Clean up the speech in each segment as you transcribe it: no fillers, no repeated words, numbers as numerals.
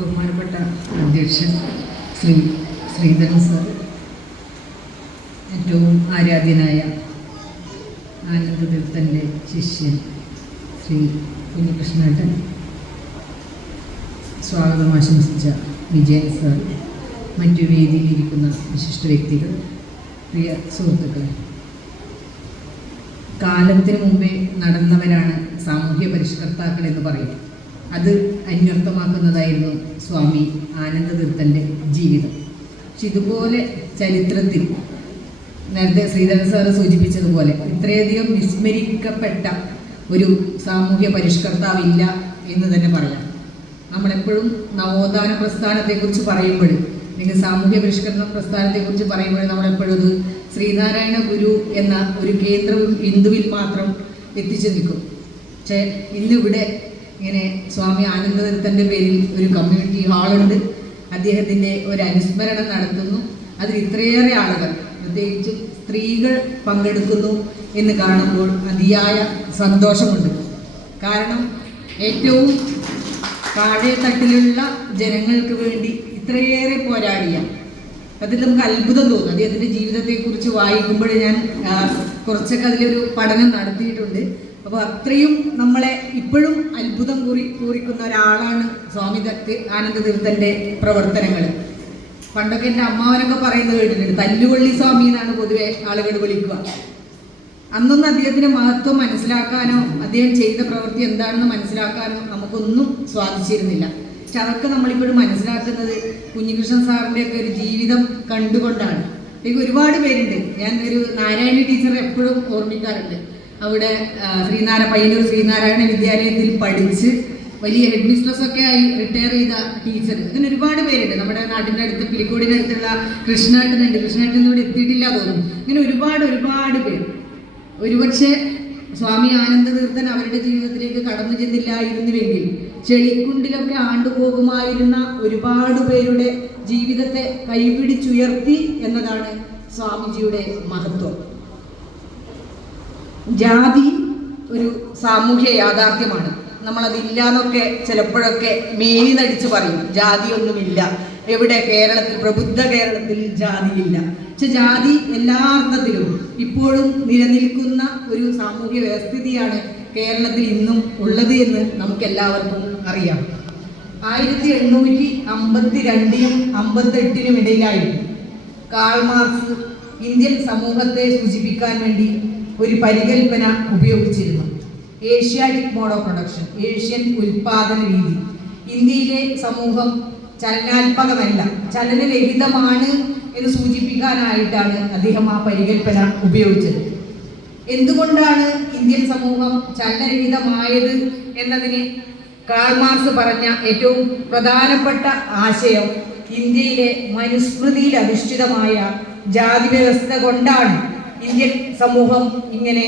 ബഹുമാനപ്പെട്ട അധ്യക്ഷൻ ശ്രീ ശ്രീധരൻ സാർ, ഏറ്റവും ആരാധ്യനായ ആനന്ദതീർത്ഥൻ്റെ ശിഷ്യൻ ശ്രീ കുഞ്ഞികൃഷ്ണേട്ടൻ, സ്വാഗതം ആശംസിച്ച വിജയൻ സാർ, മറ്റു വേദിയിലിരിക്കുന്ന വിശിഷ്ട വ്യക്തികൾ, പ്രിയ സുഹൃത്തുക്കളെ, കാലത്തിന് മുമ്പേ നടന്നവരാണ് സാമൂഹ്യ പരിഷ്കർത്താക്കൾ എന്ന് പറയും. അത് അന്വർത്ഥമാക്കുന്നതായിരുന്നു സ്വാമി ആനന്ദതീർത്ഥൻ്റെ ജീവിതം. പക്ഷെ ഇതുപോലെ ചരിത്രത്തിൽ നേരത്തെ ശ്രീധരൻ സാറ് സൂചിപ്പിച്ചതുപോലെ ഇത്രയധികം വിസ്മരിക്കപ്പെട്ട ഒരു സാമൂഹ്യ പരിഷ്കർത്താവില്ല എന്ന് തന്നെ പറയാം. നമ്മളെപ്പോഴും നവോത്ഥാന പ്രസ്ഥാനത്തെക്കുറിച്ച് പറയുമ്പോൾ, അല്ലെങ്കിൽ സാമൂഹ്യ പരിഷ്കരണ പ്രസ്ഥാനത്തെക്കുറിച്ച് പറയുമ്പോൾ നമ്മളെപ്പോഴും ഇത് ശ്രീനാരായണ ഗുരു എന്ന ഒരു കേന്ദ്രവും ഹിന്ദുവിൽ മാത്രം എത്തിച്ചു നിൽക്കും. പക്ഷേ ഇന്നിവിടെ ഇങ്ങനെ സ്വാമി ആനന്ദതീർത്ഥൻ്റെ പേരിൽ ഒരു കമ്മ്യൂണിറ്റി ഹാളുണ്ട്. അദ്ദേഹത്തിൻ്റെ ഒരു അനുസ്മരണം നടത്തുന്നു. അതിൽ ഇത്രയേറെ ആളുകൾ, പ്രത്യേകിച്ചും സ്ത്രീകൾ പങ്കെടുക്കുന്നു എന്ന് കാണുമ്പോൾ അതിയായ സന്തോഷമുണ്ട്. കാരണം ഏറ്റവും താഴെത്തട്ടിലുള്ള ജനങ്ങൾക്ക് വേണ്ടി ഇത്രയേറെ പോരാടിയ, അതിൽ നമുക്ക് അത്ഭുതം തോന്നും. അദ്ദേഹത്തിൻ്റെ ജീവിതത്തെക്കുറിച്ച് വായിക്കുമ്പോൾ ഞാൻ കുറച്ചൊക്കെ അതിലൊരു പഠനം നടത്തിയിട്ടുണ്ട്. അപ്പോൾ അത്രയും നമ്മളെ ഇപ്പോഴും അത്ഭുതം കുറിക്കുന്ന ഒരാളാണ് സ്വാമി ആനന്ദതീർത്ഥൻ്റെ പ്രവർത്തനങ്ങൾ. പണ്ടൊക്കെ എൻ്റെ അമ്മാവനൊക്കെ പറയുന്നത് കേട്ടിട്ടുണ്ട്, തല്ലുകൊള്ളി സ്വാമി എന്നാണ് പൊതുവെ ആളുകൾ വിളിക്കുക. അന്നൊന്നും അദ്ദേഹത്തിൻ്റെ മഹത്വം മനസ്സിലാക്കാനോ അദ്ദേഹം ചെയ്ത പ്രവൃത്തി എന്താണെന്ന് മനസ്സിലാക്കാനോ നമുക്കൊന്നും സാധിച്ചിരുന്നില്ല. പക്ഷെ അതൊക്കെ നമ്മളിപ്പോഴും മനസ്സിലാക്കുന്നത് കുഞ്ഞികൃഷ്ണൻ സാറിൻ്റെയൊക്കെ ഒരു ജീവിതം കണ്ടുകൊണ്ടാണ്. എനിക്ക് ഒരുപാട് പേരുണ്ട്. ഞാൻ ഒരു നാരായണി ടീച്ചറെ എപ്പോഴും ഓർമ്മിക്കാറുണ്ട്. അവിടെ പയ്യന്നൂർ ശ്രീനാരായണ വിദ്യാലയത്തിൽ പഠിച്ച് വലിയ ഹെഡ് മിസ്ട്രസ്സൊക്കെ ആയി റിട്ടയർ ചെയ്ത ടീച്ചർ. അങ്ങനെ ഒരുപാട് പേരുണ്ട്. നമ്മുടെ നാട്ടിൻ്റെ അടുത്ത് പിലിക്കോടിനടുത്തുള്ള കൃഷ്ണേട്ടനുണ്ട്. കൃഷ്ണേട്ടൻ ഇവിടെ എത്തിയിട്ടില്ല തോന്നുന്നു. ഇങ്ങനെ ഒരുപാട് പേര്. ഒരുപക്ഷെ സ്വാമി ആനന്ദതീർത്ഥൻ അവരുടെ ജീവിതത്തിലേക്ക് കടന്നു ചെന്നില്ലായിരുന്നുവെങ്കിൽ ചെളിക്കുണ്ടിലൊക്കെ ആണ്ടുപോകുമായിരുന്ന ഒരുപാട് പേരുടെ ജീവിതത്തെ കൈപിടിച്ചുയർത്തി എന്നതാണ് സ്വാമിജിയുടെ മഹത്വം. ജാതി ഒരു സാമൂഹ്യ യാഥാർത്ഥ്യമാണ്. നമ്മളതില്ലാന്നൊക്കെ ചിലപ്പോഴൊക്കെ മേനി നടിച്ച് പറയും, ജാതിയൊന്നുമില്ല. എവിടെ? കേരളത്തിൽ, പ്രബുദ്ധ കേരളത്തിൽ ജാതിയില്ല. പക്ഷെ ജാതി എല്ലാ അർത്ഥത്തിലും ഇപ്പോഴും നിലനിൽക്കുന്ന ഒരു സാമൂഹ്യ വ്യവസ്ഥിതിയാണ് കേരളത്തിൽ ഇന്നും ഉള്ളത് എന്ന് നമുക്കെല്ലാവർക്കും അറിയാം. 1852 58 ഇടയിലായിരുന്നു കാൾ മാർക്സ് ഇന്ത്യൻ സമൂഹത്തെ സൂചിപ്പിക്കാൻ വേണ്ടി ഒരു പരികൽപ്പന ഉപയോഗിച്ചിരുന്നു. Asiatic mode of production, Asian ഉൽപാദന രീതി. ഇന്ത്യയിലെ സമൂഹം ചലനാത്മകമല്ല, ചലനരഹിതമാണ് എന്ന് സൂചിപ്പിക്കാനായിട്ടാണ് അദ്ദേഹം ആ പരികൽപ്പന ഉപയോഗിച്ചത്. എന്തുകൊണ്ടാണ് ഇന്ത്യൻ സമൂഹം ചലനരഹിതമായത് എന്നതിന് കാൾ മാർക്സ് പറഞ്ഞ ഏറ്റവും പ്രധാനപ്പെട്ട ആശയം, ഇന്ത്യയിലെ മനുസ്മൃതിയിൽ അധിഷ്ഠിതമായ ജാതി വ്യവസ്ഥ കൊണ്ടാണ് ഇന്ത്യൻ സമൂഹം ഇങ്ങനെ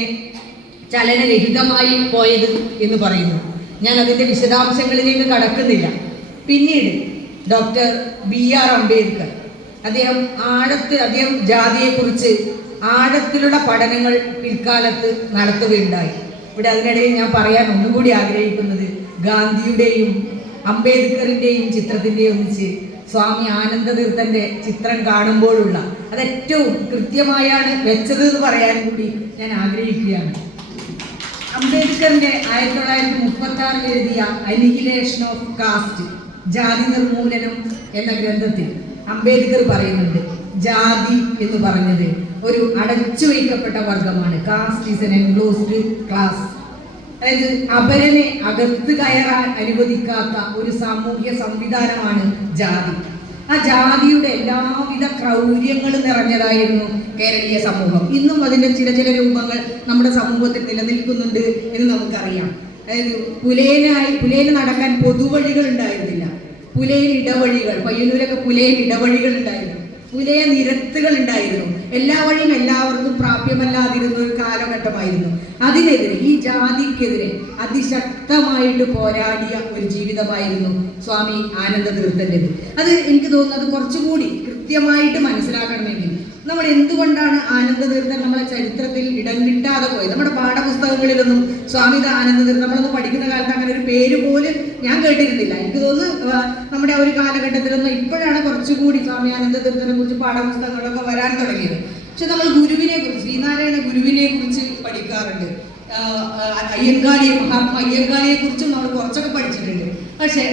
ചലനരഹിതമായി പോയത് എന്ന് പറയുന്നു. ഞാൻ അതിൻ്റെ വിശദാംശങ്ങളിലേക്ക് കടക്കുന്നില്ല. പിന്നീട് ഡോക്ടർ BR അംബേദ്കർ അദ്ദേഹം ജാതിയെക്കുറിച്ച് ആഴത്തിലുള്ള പഠനങ്ങൾ പിൽക്കാലത്ത് നടത്തുകയുണ്ടായി. ഇവിടെ അതിനിടയിൽ ഞാൻ പറയാൻ ഒന്നുകൂടി ആഗ്രഹിക്കുന്നത്, ഗാന്ധിയുടെയും അംബേദ്കറിൻ്റെയും ചിത്രത്തിൻ്റെ ഒന്നിച്ച് സ്വാമി ആനന്ദതീർത്ഥൻ്റെ ചിത്രം കാണുമ്പോഴുള്ള അത് ഏറ്റവും കൃത്യമായാണ് വെച്ചത് എന്ന് പറയാൻ കൂടി ഞാൻ ആഗ്രഹിക്കുകയാണ്. അംബേദ്കറിൻ്റെ 1936 എഴുതിയ അനിഹിലേഷൻ ഓഫ് കാസ്റ്റ്, ജാതി നിർമൂലനം എന്ന ഗ്രന്ഥത്തിൽ അംബേദ്കർ പറയുന്നുണ്ട്, ജാതി എന്ന് പറഞ്ഞത് ഒരു അടച്ചു വയ്ക്കപ്പെട്ട വർഗമാണ്. Caste is an enclosed class. അതായത് അപരനെ അകത്ത് കയറാൻ അനുവദിക്കാത്ത ഒരു സാമൂഹ്യ സംവിധാനമാണ് ജാതി. ആ ജാതിയുടെ എല്ലാവിധ ക്രൗര്യങ്ങളും നിറഞ്ഞതായിരുന്നു കേരളീയ സമൂഹം. ഇന്നും അതിൻ്റെ ചില രൂപങ്ങൾ നമ്മുടെ സമൂഹത്തിൽ നിലനിൽക്കുന്നുണ്ട് എന്ന് നമുക്കറിയാം. അതായത് പുലയിന് നടക്കാൻ പൊതുവഴികൾ ഉണ്ടായിരുന്നില്ല, പുലയിൽ ഇടവഴികൾ. പയ്യന്നൂരൊക്കെ പുലയിൽ ഇടവഴികൾ ഉണ്ടായിരുന്നു, പുലയ നിരത്തുകൾ ഉണ്ടായിരുന്നു. എല്ലാ വഴിയും എല്ലാവർക്കും പ്രാപ്യമല്ലാതിരുന്ന ഒരു കാലഘട്ടമായിരുന്നു. അതിനെതിരെ, ഈ ജാതിക്കെതിരെ അതിശക്തമായിട്ട് പോരാടിയ ഒരു ജീവിതമായിരുന്നു സ്വാമി ആനന്ദതീർത്ഥൻ്റെത്. അത് എനിക്ക് തോന്നുന്നത് കുറച്ചുകൂടി കൃത്യമായിട്ട് മനസ്സിലാക്കണമെങ്കിൽ നമ്മൾ എന്തുകൊണ്ടാണ് ആനന്ദതീർത്ഥൻ നമ്മളെ ചരിത്രത്തിൽ ഇടം കിട്ടാതെ പോയത്? നമ്മുടെ പാഠപുസ്തകങ്ങളിലൊന്നും സ്വാമി ആനന്ദതീർത്ഥൻ നമ്മളൊന്നും പഠിക്കുന്ന കാലത്ത് അങ്ങനെ ഒരു പേര് പോലും ഞാൻ കേട്ടിരുന്നില്ല. എനിക്ക് തോന്നുന്നു നമ്മുടെ ഒരു കാലഘട്ടത്തിലൊന്നും ഇപ്പോഴാണ് കുറച്ചുകൂടി സ്വാമി ആനന്ദതീർത്ഥനെ കുറിച്ച് പാഠപുസ്തകങ്ങളൊക്കെ വരാൻ തുടങ്ങിയത്. പക്ഷെ നമ്മൾ ഗുരുവിനെ കുറിച്ച്, ശ്രീനാരായണ ഗുരുവിനെ കുറിച്ച് പഠിക്കാറുണ്ട്. മഹാത്മാ അയ്യങ്കാളിയെ കുറിച്ചും നമ്മൾ കുറച്ചൊക്കെ പഠിച്ചിട്ടുണ്ട്. പക്ഷെ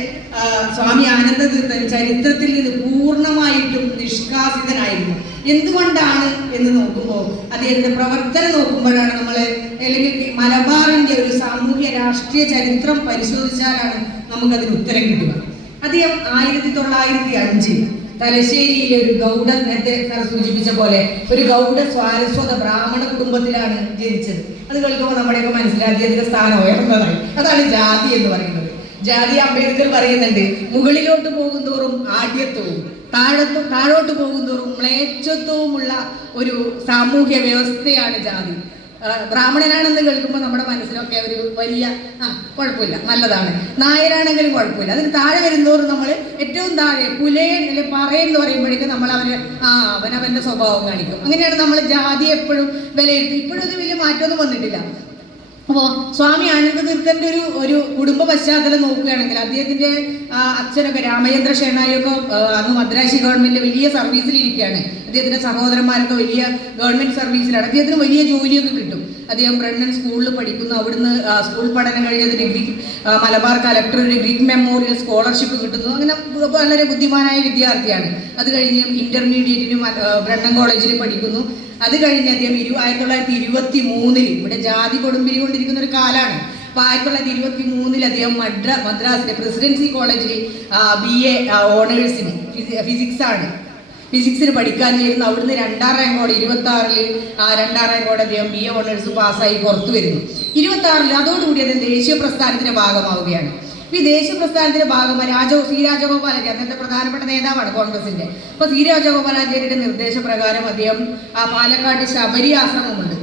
സ്വാമി ആനന്ദതീർത്ഥൻ ചരിത്രത്തിൽ നിന്ന് പൂർണ്ണമായിട്ടും നിഷ്കാസിതനായിരുന്നു. എന്തുകൊണ്ടാണ് എന്ന് നോക്കുമ്പോൾ, അദ്ദേഹത്തിന്റെ പ്രവർത്തനം നോക്കുമ്പോഴാണ് നമ്മൾ, അല്ലെങ്കിൽ മലബാറിന്റെ ഒരു സാമൂഹ്യ രാഷ്ട്രീയ ചരിത്രം പരിശോധിച്ചാലാണ് നമുക്കതിന് ഉത്തരം കിട്ടുക. അദ്ദേഹം 1905 തലശ്ശേരിയിലെ ഒരു ഗൗഡ, നേരത്തെ സൂചിപ്പിച്ച പോലെ ഒരു ഗൗഡ സ്വാരസ്വത ബ്രാഹ്മണ കുടുംബത്തിലാണ് ജനിച്ചത്. അത് കേൾക്കുമ്പോൾ നമ്മുടെയൊക്കെ മനസ്സിലാക്കി അതിന്റെ സ്ഥാനം ഉയർന്നതായി. അതാണ് ജാതി എന്ന് പറയുന്നത്. ജാതി അംബേദ്കർ പറയുന്നുണ്ട്, മുകളിലോട്ട് പോകും തോറും ആഢ്യത്വവും താഴോട്ട് പോകും തോറും മ്ലേച്ഛത്വവുമുള്ള ഒരു സാമൂഹ്യ വ്യവസ്ഥയാണ് ജാതി. ബ്രാഹ്മണനാണെന്ന് കേൾക്കുമ്പോൾ നമ്മുടെ മനസ്സിലൊക്കെ ഒരു വലിയ കുഴപ്പമില്ല, നല്ലതാണ്. നായരാണെങ്കിലും കുഴപ്പമില്ല. അതിന് താഴെ വരുന്നതോറും നമ്മൾ ഏറ്റവും താഴെ പുലയൻ അല്ലെ പറയെന്ന് പറയുമ്പോഴേക്കും നമ്മൾ അവനവന്റെ സ്വഭാവം കാണിക്കും. അങ്ങനെയാണ് നമ്മൾ ജാതി എപ്പോഴും വിലയിരുത്തി. ഇപ്പോഴും അത് വലിയ മാറ്റമൊന്നും വന്നിട്ടില്ല. അപ്പോൾ സ്വാമി ആനന്ദതീർത്ഥന്റെ ഒരു കുടുംബ പശ്ചാത്തലം നോക്കുകയാണെങ്കിൽ, അദ്ദേഹത്തിന്റെ അച്ഛനൊക്കെ രാമചന്ദ്ര ഷേണായൊക്കെ അന്ന് മദ്രാശി ഗവൺമെന്റ് വലിയ സർവീസിലിരിക്കുകയാണ്. അദ്ദേഹത്തിന്റെ സഹോദരന്മാരൊക്കെ വലിയ ഗവൺമെന്റ് സർവീസിലാണ്. അദ്ദേഹത്തിന് വലിയ ജോലിയൊക്കെ കിട്ടും. അദ്ദേഹം ബ്രണ്ണൻ സ്കൂളിൽ പഠിക്കുന്നു. അവിടുന്ന് സ്കൂൾ പഠനം കഴിഞ്ഞതിന് മലബാർ കലക്ടർ ഒരു ഗ്രീക്ക് മെമ്മോറിയൽ സ്കോളർഷിപ്പ് കിട്ടുന്നു. അങ്ങനെ വളരെ ബുദ്ധിമാനായ വിദ്യാർത്ഥിയാണ്. അത് കഴിഞ്ഞ് ഇന്റർമീഡിയറ്റിനും ബ്രണ്ണൻ കോളേജിൽ പഠിക്കുന്നു. അത് കഴിഞ്ഞ് അദ്ദേഹം 1923 ഇവിടെ ജാതി കൊടുമ്പിരി കൊണ്ടിരിക്കുന്ന ഒരു കാലമാണ്. അപ്പോൾ 1923 അദ്ദേഹം മദ്രാസിലെ പ്രസിഡൻസി കോളേജിൽ BA ഓണേഴ്സിന് ഫിസിക്സിന് പഠിക്കാൻ ചേരുന്നു. അവിടുന്ന് 2ാം റാങ്കോടെ 26-ൽ 2ാം റാങ്കോടെ അദ്ദേഹം BA ഓണേഴ്സ് പാസ്സായി പുറത്തു വരുന്നു. 26-ൽ അതോടുകൂടി അദ്ദേഹം ദേശീയ പ്രസ്ഥാനത്തിന്റെ ഭാഗമാവുകയാണ്. ഈ ദേശീയ പ്രസ്ഥാനത്തിന്റെ ഭാഗമായി സി രാജഗോപാലാചാരി അന്നത്തെ പ്രധാനപ്പെട്ട നേതാവാണ് കോൺഗ്രസിന്റെ. അപ്പൊ സി രാജഗോപാലാചാര്യയുടെ നിർദ്ദേശപ്രകാരം അദ്ദേഹം പാലക്കാട് ശബരി ആശ്രമമുണ്ട്,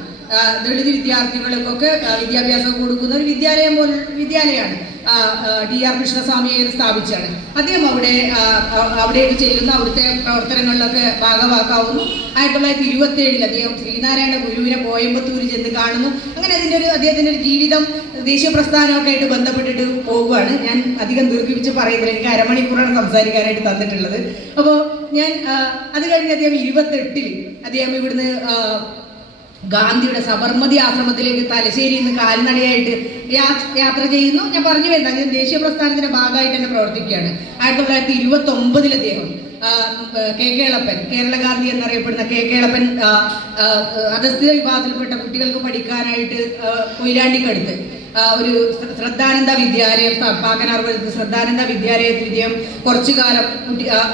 ദളിത് വിദ്യാർത്ഥികൾക്കൊക്കെ വിദ്യാഭ്യാസം കൊടുക്കുന്ന ഒരു വിദ്യാലയമാണ്. DR കൃഷ്ണസ്വാമി സ്ഥാപിച്ചാണ്. അദ്ദേഹം അവിടേക്ക് ചെല്ലുന്ന അവിടുത്തെ പ്രവർത്തനങ്ങളിലൊക്കെ ഭാഗമാക്കാവുന്നു. 1927 അദ്ദേഹം ശ്രീനാരായണ ഗുരുവിനെ കോയമ്പത്തൂർ ചെന്ന് കാണുന്നു. അങ്ങനെ അദ്ദേഹത്തിന്റെ ഒരു ജീവിതം ദേശീയ പ്രസ്ഥാനമൊക്കെ ആയിട്ട് ബന്ധപ്പെട്ടിട്ട് പോകുകയാണ്. ഞാൻ അധികം ദീർഘിപ്പിച്ച് പറയുന്നില്ല, എനിക്ക് അരമണിക്കൂറാണ് സംസാരിക്കാനായിട്ട് തന്നിട്ടുള്ളത്. അപ്പോൾ ഞാൻ അത് കഴിഞ്ഞ് അദ്ദേഹം 28-ൽ അദ്ദേഹം ഇവിടുന്ന് ഗാന്ധിയുടെ സബർമതി ആശ്രമത്തിലേക്ക് തലശ്ശേരിയിൽ നിന്ന് കാൽനടയായിട്ട് യാത്ര ചെയ്യുന്നു. ഞാൻ പറഞ്ഞു വരുന്നത് അദ്ദേഹം ദേശീയ പ്രസ്ഥാനത്തിന്റെ ഭാഗമായിട്ട് തന്നെ പ്രവർത്തിക്കുകയാണ്. 1929 അദ്ദേഹം കേളപ്പൻ, കേരള ഗാന്ധി എന്നറിയപ്പെടുന്ന കേളപ്പൻ അധസ്ഥിത വിഭാഗത്തിൽപ്പെട്ട കുട്ടികൾക്ക് പഠിക്കാനായിട്ട് കൊയിലാണ്ടിക്കടുത്ത് ഒരു ശ്രദ്ധാനന്ദ വിദ്യാലയം, പാക്കനാർപുരത്ത് ശ്രദ്ധാനന്ദ വിദ്യാലയത്തിൽ ഇദ്ദേഹം കുറച്ചു കാലം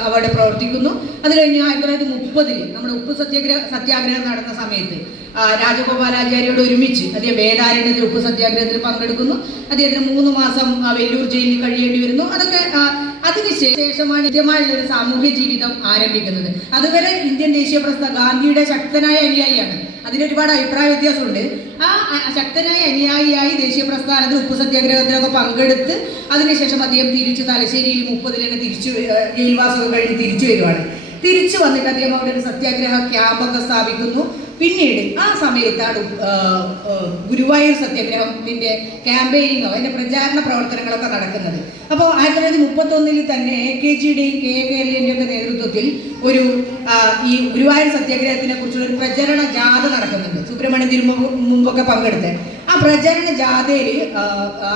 അവിടെ പ്രവർത്തിക്കുന്നു. അത് കഴിഞ്ഞ് 1930 നമ്മുടെ ഉപ്പ് സത്യാഗ്രഹം നടന്ന സമയത്ത് രാജഗോപാലാചാര്യോട് ഒരുമിച്ച് അദ്ദേഹം വേദാരണ്യത്തിൽ ഉപ്പ് സത്യാഗ്രഹത്തിൽ പങ്കെടുക്കുന്നു. അദ്ദേഹത്തിന് 3 മാസം വെല്ലൂർ ജയിലിൽ കഴിയേണ്ടി വരുന്നു. അതൊക്കെ അതിനുശേഷമാണ് നിത്യമായുള്ള ഒരു സാമൂഹ്യ ജീവിതം ആരംഭിക്കുന്നത്. അതുവരെ ഇന്ത്യൻ ദേശീയ പ്രസ്ഥാനം ഗാന്ധിയുടെ ശക്തനായ അനുയായിയാണ്. അതിനൊരുപാട് അഭിപ്രായ വ്യത്യാസമുണ്ട്. ആ ശക്തനായ അനുയായിയായി ദേശീയ പ്രസ്ഥാനത്തിൽ ഉപ്പ് സത്യാഗ്രഹത്തിലൊക്കെ പങ്കെടുത്ത് അതിനുശേഷം അദ്ദേഹം തിരിച്ചു തലശ്ശേരിയിൽ 30-ൽ തന്നെ ജയിൽവാസമൊക്കെ കഴിഞ്ഞ് തിരിച്ചു വരുവാണ്. തിരിച്ചു വന്നിട്ട് അദ്ദേഹം അവിടെ ഒരു സത്യാഗ്രഹ ക്യാമ്പൊക്കെ സ്ഥാപിക്കുന്നു. പിന്നീട് ആ സമയത്താണ് ഗുരുവായൂർ സത്യാഗ്രഹത്തിന്റെ ക്യാമ്പയിനിങ്ങോ അതിന്റെ പ്രചാരണ പ്രവർത്തനങ്ങളൊക്കെ നടക്കുന്നത്. അപ്പോൾ 1931 തന്നെ AKGയുടെയും KKLന്റെയും ഒക്കെ നേതൃത്വത്തിൽ ഈ ഗുരുവായൂർ സത്യാഗ്രഹത്തിനെ കുറിച്ചുള്ള ഒരു പ്രചരണ ജാഥ നടക്കുന്നുണ്ട്. സുബ്രഹ്മണ്യത്തിന് മുമ്പൊക്കെ പങ്കെടുത്ത് ആ പ്രചരണ ജാഥയിൽ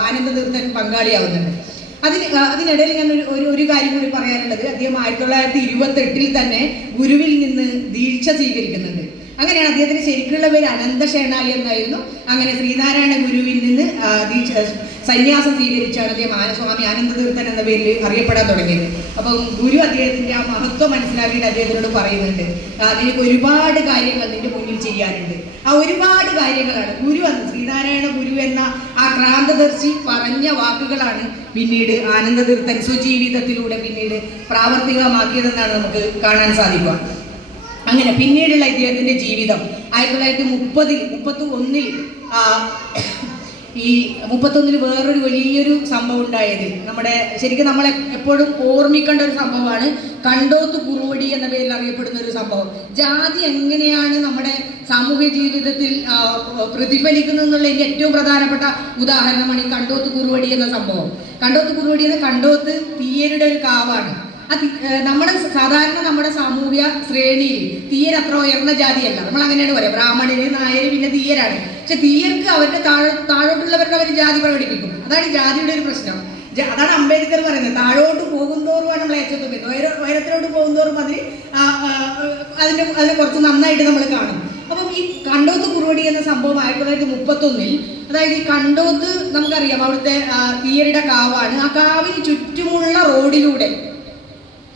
ആനന്ദതീർത്ഥൻ പങ്കാളിയാവുന്നുണ്ട്. അതിനിടയിൽ ഞാൻ ഒരു കാര്യം കൂടി പറയാനുള്ളത്, അദ്ദേഹം 1928 തന്നെ ഗുരുവിൽ നിന്ന് ദീക്ഷ സ്വീകരിക്കുന്നുണ്ട്. അങ്ങനെയാണ് അദ്ദേഹത്തിന് ശരിക്കുള്ള പേര് അനന്ത ഷേണായി എന്നായിരുന്നു. അങ്ങനെ ശ്രീനാരായണ ഗുരുവിൽ നിന്ന് സന്യാസം സ്വീകരിച്ചാണ് അദ്ദേഹം സ്വാമി ആനന്ദതീർത്ഥൻ എന്ന പേരിൽ അറിയപ്പെടാൻ തുടങ്ങിയത്. അപ്പം ഗുരു അദ്ദേഹത്തിന്റെ ആ മഹത്വം മനസ്സിലാക്കിയിട്ട് അദ്ദേഹത്തിനോട് പറയുന്നുണ്ട്, നിനക്ക് ഒരുപാട് കാര്യങ്ങൾ നിന്റെ മുന്നിൽ ചെയ്യാനുണ്ട്. ആ ഒരുപാട് കാര്യങ്ങളാണ് ശ്രീനാരായണ ഗുരു എന്ന ആ ക്രാന്തദർശി പറഞ്ഞ വാക്കുകളാണ് പിന്നീട് ആനന്ദതീർത്ഥൻ സ്വജീവിതത്തിലൂടെ പിന്നീട് പ്രാവർത്തികമാക്കിയതെന്നാണ് നമുക്ക് കാണാൻ സാധിക്കുക. അങ്ങനെ പിന്നീടുള്ള ഇദ്ദേഹത്തിന്റെ ജീവിതം 1931 ഈ 31 വേറൊരു വലിയൊരു സംഭവം ഉണ്ടായത്. നമ്മുടെ ശരിക്കും നമ്മളെ എപ്പോഴും ഓർമ്മിക്കേണ്ട ഒരു സംഭവമാണ് കണ്ടോത്ത് കുറുവടി എന്ന പേരിൽ അറിയപ്പെടുന്ന ഒരു സംഭവം. ജാതി എങ്ങനെയാണ് നമ്മുടെ സാമൂഹ്യ ജീവിതത്തിൽ പ്രതിഫലിക്കുന്നത് എന്നുള്ളതിൻ്റെ ഏറ്റവും പ്രധാനപ്പെട്ട ഉദാഹരണമാണ് ഈ കണ്ടോത്ത് കുറുവടി എന്ന സംഭവം. കണ്ടോത്ത് കുറുവടി എന്ന കണ്ടോത്ത് തീയരുടെ ഒരു കാവാണ്. നമ്മുടെ സാമൂഹ്യ ശ്രേണിയിൽ തീയർ അത്ര ഉയർന്ന ജാതിയല്ല. നമ്മൾ അങ്ങനെയാണ് പറയാം, ബ്രാഹ്മണര്, നായര്, പിന്നെ തീയരാണ്. പക്ഷെ തീയർക്ക് അവരുടെ താഴോട്ടുള്ളവരുടെ അവർ ജാതി പ്രകടിപ്പിക്കും. അതാണ് ജാതിയുടെ ഒരു പ്രശ്നം. അതാണ് അംബേദ്കർ പറയുന്നത്, താഴോട്ട് പോകുന്തോറുമാണ് നമ്മൾ ഏറ്റവും ഉയരത്തിലോട്ട് പോകുന്തോറും അതിനെ കുറച്ച് നന്നായിട്ട് നമ്മൾ കാണും. അപ്പം ഈ കണ്ടോത്ത് കുറുവടി എന്ന സംഭവം 1931 അതായത് ഈ കണ്ടോത്ത് നമുക്കറിയാം അവിടുത്തെ തീയരുടെ കാവാണ്. ആ കാവിന് ചുറ്റുമുള്ള റോഡിലൂടെ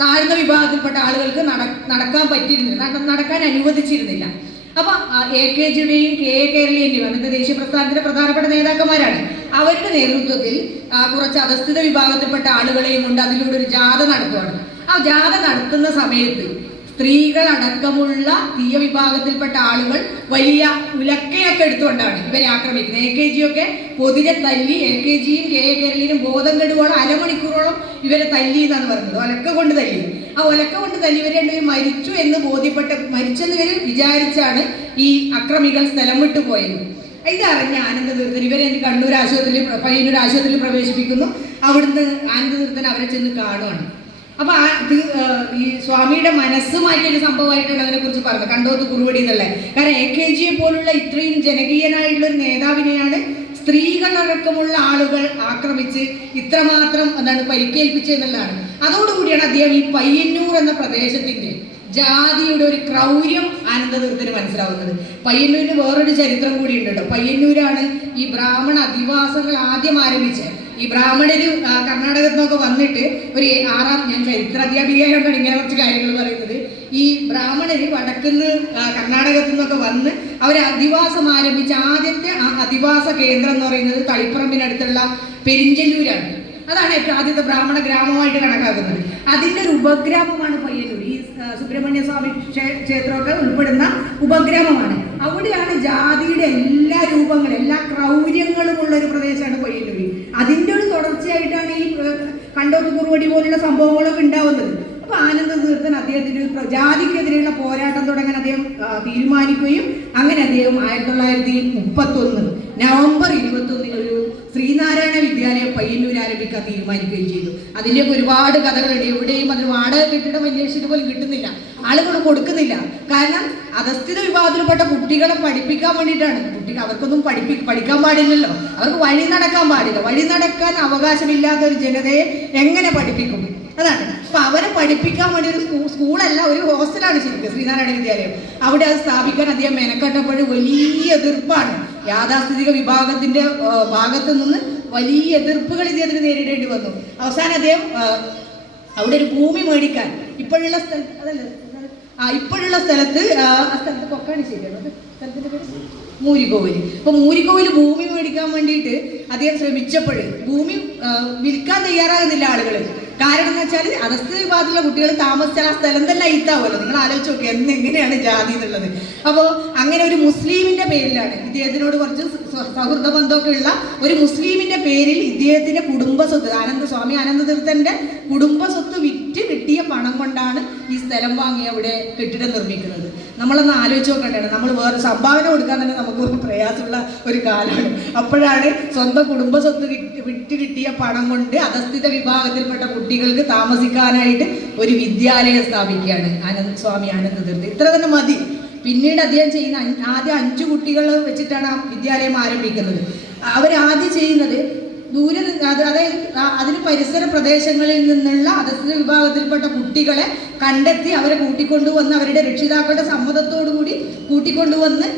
താഴ്ന്ന വിഭാഗത്തിൽപ്പെട്ട ആളുകൾക്ക് നടക്കാൻ അനുവദിച്ചിരുന്നില്ല. അപ്പൊ AKGയുടെയും KA കേരളീയന്റെയും അന്നത്തെ ദേശീയ പ്രസ്ഥാനത്തിന്റെ പ്രധാനപ്പെട്ട നേതാക്കന്മാരാണ്. അവരുടെ നേതൃത്വത്തിൽ കുറച്ച് അധസ്ഥിത വിഭാഗത്തിൽപ്പെട്ട ആളുകളെയും കൊണ്ട് അതിലൂടെ ഒരു ജാഥ നടത്തുകയാണ്. ആ ജാഥ നടത്തുന്ന സമയത്ത് സ്ത്രീകളടക്കമുള്ള തീയ വിഭാഗത്തിൽപ്പെട്ട ആളുകൾ വലിയ ഉലക്കയൊക്കെ എടുത്തുകൊണ്ടാണ് ഇവരെ ആക്രമിക്കുന്നത്. AKGയൊക്കെ പൊതിരെ തല്ലി, AKGയും KA കേരളീയനും ബോധം കെടുവോളം അരമണിക്കൂറോളം ഇവരെ തല്ലി എന്നാണ് പറയുന്നത്. ഒലക്ക കൊണ്ട് തല്ലി. ആ ഒലക്ക കൊണ്ട് തല്ലി ഇവർ രണ്ടുപേരും മരിച്ചു എന്ന് മരിച്ചെന്ന് ഇവർ വിചാരിച്ചാണ് ഈ അക്രമികൾ സ്ഥലം വിട്ടു പോയത്. ഇതറിഞ്ഞ ആനന്ദതീർത്ഥൻ ഇവരെ കണ്ണൂർ ആശുപത്രിയിൽ, പയ്യന്നൂർ ആശുപത്രിയിൽ പ്രവേശിപ്പിക്കുന്നു. അവിടുന്ന് ആനന്ദതീർത്ഥൻ അവരെ ചെന്ന് കാണുകയാണ്. അപ്പൊ ഈ സ്വാമിയുടെ മനസ്സ് മാറ്റിയൊരു സംഭവമായിട്ടാണ് അതിനെക്കുറിച്ച് പറഞ്ഞത്, കണ്ടോത്ത് കുറുവടി എന്നുള്ളത്. കാരണം AKGയെ പോലുള്ള ഇത്രയും ജനകീയനായിട്ടുള്ള ഒരു നേതാവിനെയാണ് സ്ത്രീകളടക്കമുള്ള ആളുകൾ ആക്രമിച്ച് ഇത്രമാത്രം പരിക്കേൽപ്പിച്ചതെന്നുള്ളതാണ്. അതോടുകൂടിയാണ് അദ്ദേഹം ഈ പയ്യന്നൂർ എന്ന പ്രദേശത്തിന്റെ ജാതിയുടെ ഒരു ക്രൗര്യം ആനന്ദതീർത്ഥന് മനസ്സിലാവുന്നത്. പയ്യന്നൂരിന് വേറൊരു ചരിത്രം കൂടി ഉണ്ട് കേട്ടോ. പയ്യന്നൂരാണ് ഈ ബ്രാഹ്മണ അധിവാസങ്ങൾ ആദ്യം ആരംഭിച്ചത്. ഈ ബ്രാഹ്മണര് കർണാടകത്തിൽ നിന്നൊക്കെ വന്നിട്ട് ഞാൻ ചരിത്ര അധ്യാപികയായിട്ടാണ് ഇങ്ങനെ കുറച്ച് കാര്യങ്ങൾ പറയുന്നത്. ഈ ബ്രാഹ്മണര് വടക്കുന്ന് കർണാടകത്തിൽ നിന്നൊക്കെ വന്ന് അവർ അധിവാസം ആരംഭിച്ച ആദ്യത്തെ അധിവാസ കേന്ദ്രം എന്ന് പറയുന്നത് തളിപ്പറമ്പിനടുത്തുള്ള പെരിഞ്ചല്ലൂരാണ്. അതാണ് ഏറ്റവും ആദ്യത്തെ ബ്രാഹ്മണ ഗ്രാമമായിട്ട് കണക്കാക്കുന്നത്. അതിൻ്റെ ഒരു ഉപഗ്രാമമാണ് പയ്യന്നൂർ. ഈ സുബ്രഹ്മണ്യ സ്വാമി ക്ഷേത്രമൊക്കെ ഉൾപ്പെടുന്ന ഉപഗ്രാമമാണ്. അവിടെയാണ് ജാതിയുടെ എല്ലാ രൂപങ്ങളും, എല്ലാ ക്രൗര്യങ്ങളും ഉള്ള ഒരു പ്രദേശമാണ് പയ്യന്നൂർ. അതിൻ്റെ ഒരു തുടർച്ചയായിട്ടാണ് ഈ കണ്ടോത്ത് കുറുവടി പോലുള്ള സംഭവങ്ങളൊക്കെ ഉണ്ടാവുന്നത്. അപ്പൊ ആനന്ദതീർത്ഥൻ അദ്ദേഹത്തിന് ജാതിക്കെതിരെയുള്ള പോരാട്ടം തുടങ്ങാൻ അദ്ദേഹം തീരുമാനിക്കുകയും അങ്ങനെ അദ്ദേഹം 1931 നവംബർ 21 ഒരു ശ്രീനാരായണ വിദ്യാലയം പയ്യന്നൂർ ആരംഭിക്കാൻ തീരുമാനിക്കുകയും ചെയ്തു. അതിൻ്റെയൊക്കെ ഒരുപാട് കഥകളുണ്ട്. എവിടെയും അതിന് വാടക കെട്ടിടം അന്വേഷിച്ചിട്ട് പോലും കിട്ടുന്നില്ല, ആളുകൾ കൊടുക്കുന്നില്ല. കാരണം അധസ്ഥിത വിഭാഗത്തിൽപ്പെട്ട കുട്ടികളെ പഠിപ്പിക്കാൻ വേണ്ടിയിട്ടാണ്. അവർക്കൊന്നും പഠിക്കാൻ പാടില്ലല്ലോ, അവർക്ക് വഴി നടക്കാൻ പാടില്ല. വഴി നടക്കാൻ അവകാശമില്ലാത്ത ഒരു ജനതയെ എങ്ങനെ പഠിപ്പിക്കും? അതാണ്. അപ്പൊ അവരെ പഠിപ്പിക്കാൻ വേണ്ടി ഒരു സ്കൂളല്ല, ഒരു ഹോസ്റ്റലാണ് ശരിക്കും ശ്രീനാരായണ വിദ്യാലയം. അവിടെ അത് സ്ഥാപിക്കാൻ അദ്ദേഹം മെനക്കെട്ടപ്പോൾ വലിയ എതിർപ്പാണ്. യാഥാസ്ഥിതിക വിഭാഗത്തിന്റെ ഭാഗത്തു നിന്ന് വലിയ എതിർപ്പുകൾ ഇദ്ദേഹത്തിന് നേരിടേണ്ടി വന്നു. അവസാനം അദ്ദേഹം അവിടെ ഒരു ഭൂമി മേടിക്കാൻ ഇപ്പോഴുള്ള സ്ഥലത്ത് കൊക്കാണി ശരിയാണ് സ്ഥലത്തിന്റെ പേര് മൂരിക്കോവിൽ. അപ്പൊ മൂരിക്കോവിൽ ഭൂമി മേടിക്കാൻ വേണ്ടിയിട്ട് അദ്ദേഹം ശ്രമിച്ചപ്പോൾ ഭൂമി വിൽക്കാൻ തയ്യാറാകുന്നില്ല ആളുകൾ. കാരണം എന്ന് വെച്ചാൽ അധസ്ഥിത വിഭാഗത്തിലുള്ള കുട്ടികൾ താമസിച്ചാൽ ആ സ്ഥലം തന്നെ അയിത്താവുമല്ലോ. നിങ്ങൾ ആലോചിച്ച് നോക്കി എങ്ങനെയാണ് ജാതി എന്നുള്ളത്. അപ്പോൾ അങ്ങനെ ഒരു മുസ്ലിമിന്റെ പേരിലാണ്, ഇദ്ദേഹത്തിനോട് കുറച്ച് സൗഹൃദ ബന്ധമൊക്കെ ഉള്ള ഒരു മുസ്ലിമിന്റെ പേരിൽ ഇദ്ദേഹത്തിന്റെ കുടുംബസ്വത്ത്, സ്വാമി ആനന്ദതീർത്ഥന്റെ കുടുംബസ്വത്ത് വിറ്റ് കിട്ടിയ പണം കൊണ്ടാണ് ഈ സ്ഥലം വാങ്ങി അവിടെ കെട്ടിടം നിർമ്മിക്കുന്നത്. നമ്മളൊന്ന് ആലോചിച്ച് നോക്കേണ്ടതാണ്. നമ്മൾ വേറെ സംഭാവന കൊടുക്കാൻ തന്നെ നമുക്ക് പ്രയാസമുള്ള ഒരു കാലമാണ്. അപ്പോഴാണ് സ്വന്തം കുടുംബസ്വത്ത് വിറ്റ് കിട്ടിയ പണം കൊണ്ട് അധസ്ഥിത വിഭാഗത്തിൽപ്പെട്ട കുട്ടികൾക്ക് താമസിക്കാനായിട്ട് ഒരു വിദ്യാലയം സ്ഥാപിക്കുകയാണ് സ്വാമി ആനന്ദതീർത്ഥൻ. ഇത്ര തന്നെ മതി. പിന്നീട് അദ്ദേഹം ചെയ്യുന്ന ആദ്യം 5 കുട്ടികൾ വെച്ചിട്ടാണ് ആ വിദ്യാലയം ആരംഭിക്കുന്നത്. അവരാദ്യം ചെയ്യുന്നത് അതായത് അതിന് പരിസര പ്രദേശങ്ങളിൽ നിന്നുള്ള അധസ്ഥിത വിഭാഗത്തിൽപ്പെട്ട കുട്ടികളെ കണ്ടെത്തി അവരെ കൂട്ടിക്കൊണ്ടുവന്ന് അവരുടെ രക്ഷിതാക്കളുടെ സമ്മതത്തോടുകൂടി കൂട്ടിക്കൊണ്ടുവന്ന്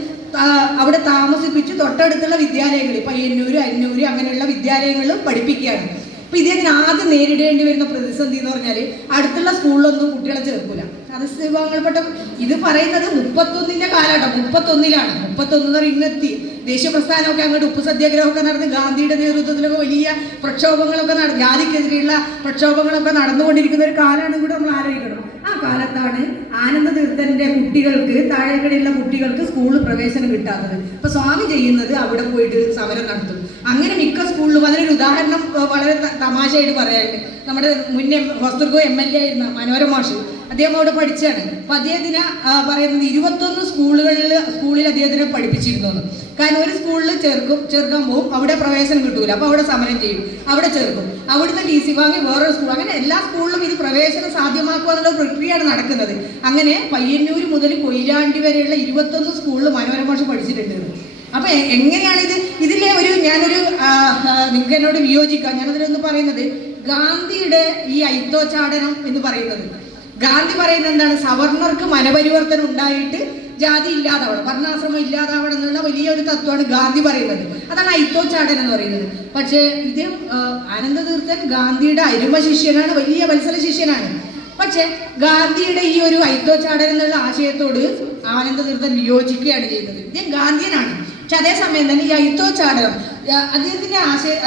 അവിടെ താമസിപ്പിച്ച് തൊട്ടടുത്തുള്ള വിദ്യാലയങ്ങളിൽ പയ്യന്നൂര്, അന്നൂര് അങ്ങനെയുള്ള വിദ്യാലയങ്ങളിലും പഠിപ്പിക്കുകയാണ്. അപ്പൊ ഇദ്ദേഹത്തിന് ആദ്യം നേരിടേണ്ടി വരുന്ന പ്രതിസന്ധി എന്ന് പറഞ്ഞാൽ അടുത്തുള്ള സ്കൂളിലൊന്നും കുട്ടികളെ ചേർക്കൂല. അധസ്ഥിത വിഭാഗങ്ങൾപ്പെട്ട ഇത് പറയുന്നത് 31 കാലഘട്ടം. 31 എന്ന് പറയുന്നത് ഇന്നെത്തി. ദേശീയ പ്രസ്ഥാനമൊക്കെ അങ്ങോട്ട് ഉപ്പ് സത്യാഗ്രഹമൊക്കെ നടന്ന് ഗാന്ധിയുടെ നേതൃത്വത്തിലൊക്കെ വലിയ പ്രക്ഷോഭങ്ങളൊക്കെ ജാതിക്കെതിരെയുള്ള പ്രക്ഷോഭങ്ങളൊക്കെ നടന്നുകൊണ്ടിരിക്കുന്ന ഒരു കാലമാണ് കൂടെ നമ്മൾ ആലോചിക്കണം. ആ കാലത്താണ് ആനന്ദതീർത്ഥന്റെ കുട്ടികൾക്ക്, താഴേക്കടയിലുള്ള കുട്ടികൾക്ക് സ്കൂളിൽ പ്രവേശനം കിട്ടാത്തത്. അപ്പൊ സ്വാമി ചെയ്യുന്നത് അവിടെ പോയിട്ട് സമരം നടത്തും. അങ്ങനെ മിക്ക സ്കൂളിലും അതിനൊരു ഉദാഹരണം വളരെ തമാശയായിട്ട് പറയാറുണ്ട്. നമ്മുടെ മുന്നേ വസ്തുർഗോ MLA ആയിരുന്ന മനോരമ മാഷ്, അദ്ദേഹം അവിടെ പഠിച്ചാണ്. അപ്പൊ അദ്ദേഹത്തിന് പറയുന്നത് 21 സ്കൂളിൽ അദ്ദേഹത്തിനെ പഠിപ്പിച്ചിരുന്നു. കാരണം ഒരു സ്കൂളിൽ ചേർക്കാൻ പോകും, അവിടെ പ്രവേശനം കിട്ടൂല, അപ്പൊ അവിടെ സമരം ചെയ്യും, അവിടെ ചേർക്കും, അവിടുത്തെ TC വാങ്ങി വേറൊരു സ്കൂൾ, അങ്ങനെ എല്ലാ സ്കൂളിലും ഇത് പ്രവേശനം സാധ്യമാക്കുക എന്നുള്ള പ്രക്രിയയാണ് നടക്കുന്നത്. അങ്ങനെ പയ്യന്നൂർ മുതൽ കൊയിലാണ്ടി വരെയുള്ള 21 സ്കൂളിൽ മനോരമ മാഷ് പഠിച്ചിട്ടുണ്ട്. അപ്പൊ എങ്ങനെയാണ് ഇതിലെ ഞാനൊരു നിങ്ങൾക്ക് എന്നോട് വിയോജിക്കാം, ഞാനതിലൊന്ന് പറയുന്നത് ഗാന്ധിയുടെ ഈ ഐത്തോച്ചാടനം എന്ന് പറയുന്നത്, ഗാന്ധി പറയുന്നത് എന്താണ്? സവർണർക്ക് മനപരിവർത്തനം ഉണ്ടായിട്ട് ജാതി ഇല്ലാതാവണം, വർണ്ണാശ്രമം ഇല്ലാതാവണം എന്നുള്ള വലിയൊരു തത്വമാണ് ഗാന്ധി പറയുന്നത്. അതാണ് ഐത്തോച്ചാടനം എന്ന് പറയുന്നത്. പക്ഷേ ഇദ്ദേഹം ആനന്ദതീർത്ഥൻ ഗാന്ധിയുടെ അരുമ ശിഷ്യനാണ്, വലിയ വത്സല ശിഷ്യനാണ്. പക്ഷെ ഗാന്ധിയുടെ ഈ ഒരു ഐത്തോച്ചാടനം എന്നുള്ള ആശയത്തോട് ആനന്ദതീർത്ഥൻ വിയോജിക്കുകയാണ് ചെയ്യുന്നത്. ഇദ്ദേഹം ഗാന്ധിയനാണ്, പക്ഷെ അതേസമയം തന്നെ ഈ ഐത്തോച്ചാടനം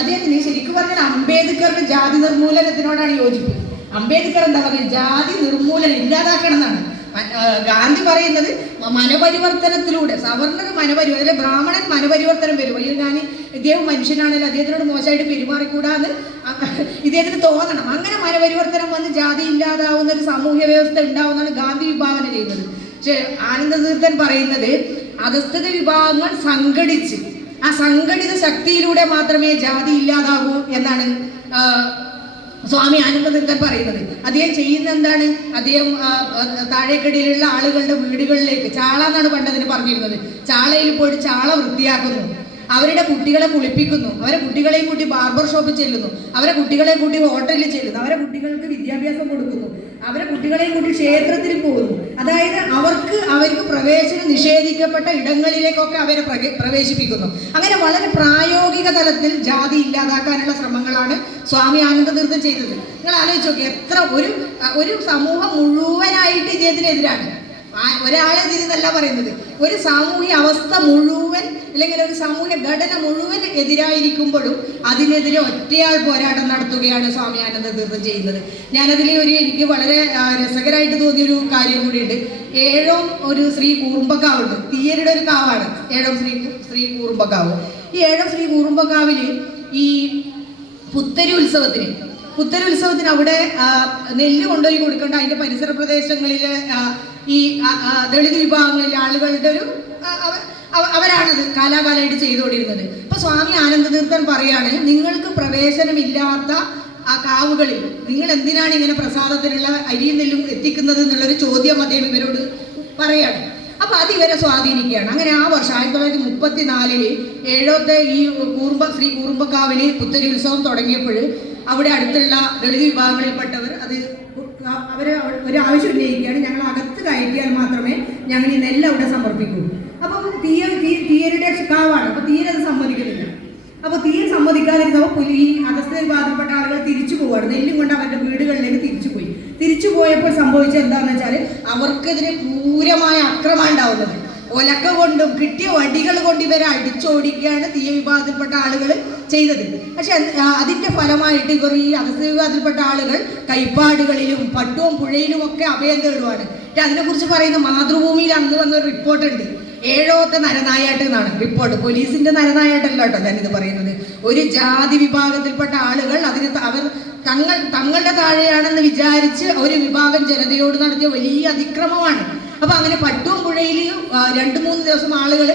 അദ്ദേഹത്തിന് ശരിക്കും പറഞ്ഞാൽ അംബേദ്കറുടെ ജാതി നിർമൂലനത്തിനോടാണ് യോജിപ്പ്. അംബേദ്കർ എന്താ പറയുക? ജാതി നിർമൂലനം ഇല്ലാതാക്കണം എന്നാണ്. ഗാന്ധി പറയുന്നത് മനപരിവർത്തനത്തിലൂടെ സവർണർ മനപരിവർത്തനം, ബ്രാഹ്മണൻ മനപരിവർത്തനം വരും. അയ്യോ ഞാൻ ഇദ്ദേഹം മനുഷ്യനാണല്ലോ, അദ്ദേഹത്തിനോട് മോശമായിട്ട് പെരുമാറിക്കൂടാന്ന് ഇദ്ദേഹത്തിന് തോന്നണം. അങ്ങനെ മനപരിവർത്തനം വന്ന് ജാതി ഇല്ലാതാവുന്ന ഒരു സാമൂഹ്യ വ്യവസ്ഥ ഉണ്ടാവുന്നതാണ് ഗാന്ധി വിഭാവന ചെയ്യുന്നത്. പക്ഷെ ആനന്ദതീർത്ഥൻ പറയുന്നത് അധസ്ഥിത വിഭാഗങ്ങൾ സംഘടിച്ച് ആ സംഘടിത ശക്തിയിലൂടെ മാത്രമേ ജാതി ഇല്ലാതാകൂ എന്നാണ് സ്വാമി ആനന്ദതീർത്ഥൻ പറയുന്നത്. അദ്ദേഹം ചെയ്യുന്ന എന്താണ്? അദ്ദേഹം താഴേക്കടിയിലുള്ള ആളുകളുടെ വീടുകളിലേക്ക്, ചാള എന്നാണ് പണ്ടതിന് പറഞ്ഞിരുന്നത്, ചാളയിൽ പോയിട്ട് ചാള വൃത്തിയാക്കുന്നു, അവരുടെ കുട്ടികളെ കുളിപ്പിക്കുന്നു, അവരെ കുട്ടികളെയും കൂട്ടി ബാർബർ ഷോപ്പിൽ ചെല്ലുന്നു, അവരെ കുട്ടികളെ കൂട്ടി ഹോട്ടലിൽ ചെല്ലുന്നു, അവരെ കുട്ടികൾക്ക് വിദ്യാഭ്യാസം കൊടുക്കുന്നു, അവരെ കുട്ടികളെയും കൂട്ടി ക്ഷേത്രത്തിൽ പോകുന്നു. അതായത് അവർക്ക് പ്രവേശനം നിഷേധിക്കപ്പെട്ട ഇടങ്ങളിലേക്കൊക്കെ അവരെ പ്രവേശിപ്പിക്കുന്നു. അങ്ങനെ വളരെ പ്രായോഗിക തലത്തിൽ ജാതി ഇല്ലാതാക്കാനുള്ള ശ്രമങ്ങളാണ് സ്വാമി ആനന്ദതീർത്ഥൻ ചെയ്തത്. നിങ്ങൾ ആലോചിച്ച് നോക്കി, എത്ര ഒരു സമൂഹം മുഴുവനായിട്ട് ഇദ്ദേഹത്തിനെതിരാണ്. ഒരാളെ തിരിന്നല്ല പറയുന്നത്, ഒരു സാമൂഹ്യ അവസ്ഥ മുഴുവൻ അല്ലെങ്കിൽ ഒരു സാമൂഹ്യ ഘടന മുഴുവൻ എതിരായിരിക്കുമ്പോഴും അതിനെതിരെ ഒറ്റയാൾ പോരാട്ടം നടത്തുകയാണ് സ്വാമി ആനന്ദതീർത്ഥൻ ചെയ്യുന്നത്. ഞാനതിൽ എനിക്ക് വളരെ രസകരമായിട്ട് തോന്നിയൊരു കാര്യം കൂടിയുണ്ട്. ഏഴോം ഒരു ശ്രീ കൂറുമ്പക്കാവുണ്ട്, തീയരുടെ ഒരു കാവാണ് ഏഴോം ശ്രീ കൂറുമ്പക്കാവ്. ഈ ഏഴോം ശ്രീ കൂറുമ്പക്കാവിൽ ഈ പുത്തരി ഉത്സവത്തിന് അവിടെ നെല്ല് കൊണ്ടുപോയി കൊടുക്കേണ്ട അതിന്റെ പരിസര പ്രദേശങ്ങളിലെ ഈ ദളിത് വിഭാഗങ്ങളിലെ ആളുകളുടെ അവരാണത് കാലാകാലമായിട്ട് ചെയ്തുകൊണ്ടിരുന്നത്. ഇപ്പൊ സ്വാമി ആനന്ദതീർത്ഥൻ പറയാണ്, നിങ്ങൾക്ക് പ്രവേശനമില്ലാത്ത ആ കാവുകളിൽ നിങ്ങൾ എന്തിനാണ് ഇങ്ങനെ പ്രസാദത്തിനുള്ള അരിയും നെല്ലും എത്തിക്കുന്നത് എന്നുള്ളൊരു ചോദ്യം അദ്ദേഹം ഇവരോട് പറയാണ്. അപ്പൊ അത് ഇവരെ സ്വാധീനിക്കുകയാണ്. അങ്ങനെ ആ വർഷം 1934 ഏഴോത്തെ ഈ ശ്രീ കൂറുമ്പക്കാവില് പുത്തരി ഉത്സവം തുടങ്ങിയപ്പോൾ അവിടെ അടുത്തുള്ള ദളിത് വിഭാഗങ്ങളിൽപ്പെട്ടവർ അവര് ഒരു ആവശ്യം ഉന്നയിക്കുകയാണ്, ഞങ്ങൾ അകത്ത് കയറ്റിയാൽ മാത്രമേ ഞങ്ങൾ ഈ നെല്ല് അവിടെ സമർപ്പിക്കൂ. അപ്പം തീയരുടെ കാവാണ്, അപ്പൊ തീരത് സമ്മതിക്കുന്നില്ല. അപ്പൊ തീരെ സമ്മതിക്കാതിരുന്നപ്പോൾ ഈ അധസ്ഥിത വിഭാഗത്തിൽപ്പെട്ട ആളുകൾ തിരിച്ചു പോവാണ്, നെല്ലും കൊണ്ട് അവരുടെ വീടുകളിലേക്ക് തിരിച്ചു പോയപ്പോൾ സംഭവിച്ചത് എന്താണെന്ന് വെച്ചാൽ അവർക്കെതിരെ ക്രൂരമായ അക്രമം ഉണ്ടാവുന്നത്. ഒലക്ക കൊണ്ടും കിട്ടിയ വടികൾ കൊണ്ട് ഇവരെ അടിച്ചോടിക്കുകയാണ് തീയ വിഭാഗത്തിൽപ്പെട്ട ആളുകൾ ചെയ്തത്. പക്ഷെ അതിന്റെ ഫലമായിട്ട് ഇവർ ഈ അധസ്ഥിത വിഭാഗത്തിൽപ്പെട്ട ആളുകൾ കൈപ്പാടുകളിലും പട്ടുവും പുഴയിലും ഒക്കെ അഭയം തേടുവാണ്. അതിനെക്കുറിച്ച് പറയുന്ന മാതൃഭൂമിയിൽ അന്ന് വന്നൊരു റിപ്പോർട്ടുണ്ട്, ഏഴോത്തെ നരനായാട്ട് എന്നാണ് റിപ്പോർട്ട്. പോലീസിന്റെ നരനായാട്ടല്ല കേട്ടോ ഞാനിത് പറയുന്നത്. ഒരു ജാതി വിഭാഗത്തിൽപ്പെട്ട ആളുകൾ അവർ തങ്ങളുടെ താഴെയാണെന്ന് വിചാരിച്ച് ഒരു വിഭാഗം ജനതയോട് നടത്തിയ വലിയ അതിക്രമമാണ്. അപ്പൊ അങ്ങനെ പട്ടും പുഴയിൽ 2-3 ദിവസം ആളുകൾ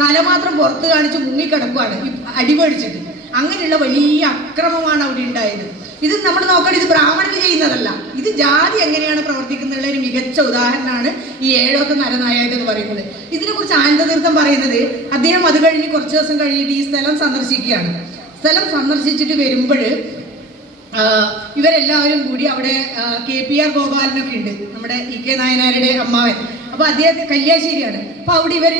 തല മാത്രം പുറത്ത് കാണിച്ച് മുങ്ങിക്കിടക്കുവാണ് അടിപൊളിച്ചിട്ട്. അങ്ങനെയുള്ള വലിയ അക്രമമാണ് അവിടെ ഉണ്ടായത്. ഇത് നമ്മൾ നോക്കണം, ഇത് ബ്രാഹ്മണന് ചെയ്യുന്നതല്ല, ഇത് ജാതി എങ്ങനെയാണ് പ്രവർത്തിക്കുന്നുള്ള ഒരു മികച്ച ഉദാഹരണമാണ് ഈ ഏഴോത്തെ നരനായാട്ട് എന്ന് പറയുന്നത്. ഇതിനെക്കുറിച്ച് ആനന്ദതീർത്ഥം പറയുന്നത്, അദ്ദേഹം അത് കഴിഞ്ഞ് കുറച്ച് ദിവസം കഴിഞ്ഞിട്ട് ഈ സ്ഥലം സന്ദർശിക്കുകയാണ്. സ്ഥലം സന്ദർശിച്ചിട്ട് വരുമ്പോൾ ഇവരെല്ലാവരും കൂടി അവിടെ KPR ഗോപാലനൊക്കെ ഉണ്ട്, നമ്മുടെ EK നായനാരുടെ അമ്മാവൻ. അപ്പൊ അദ്ദേഹത്തെ കല്യാശ്ശേരിയാണ്. അപ്പൊ അവിടെ ഇവർ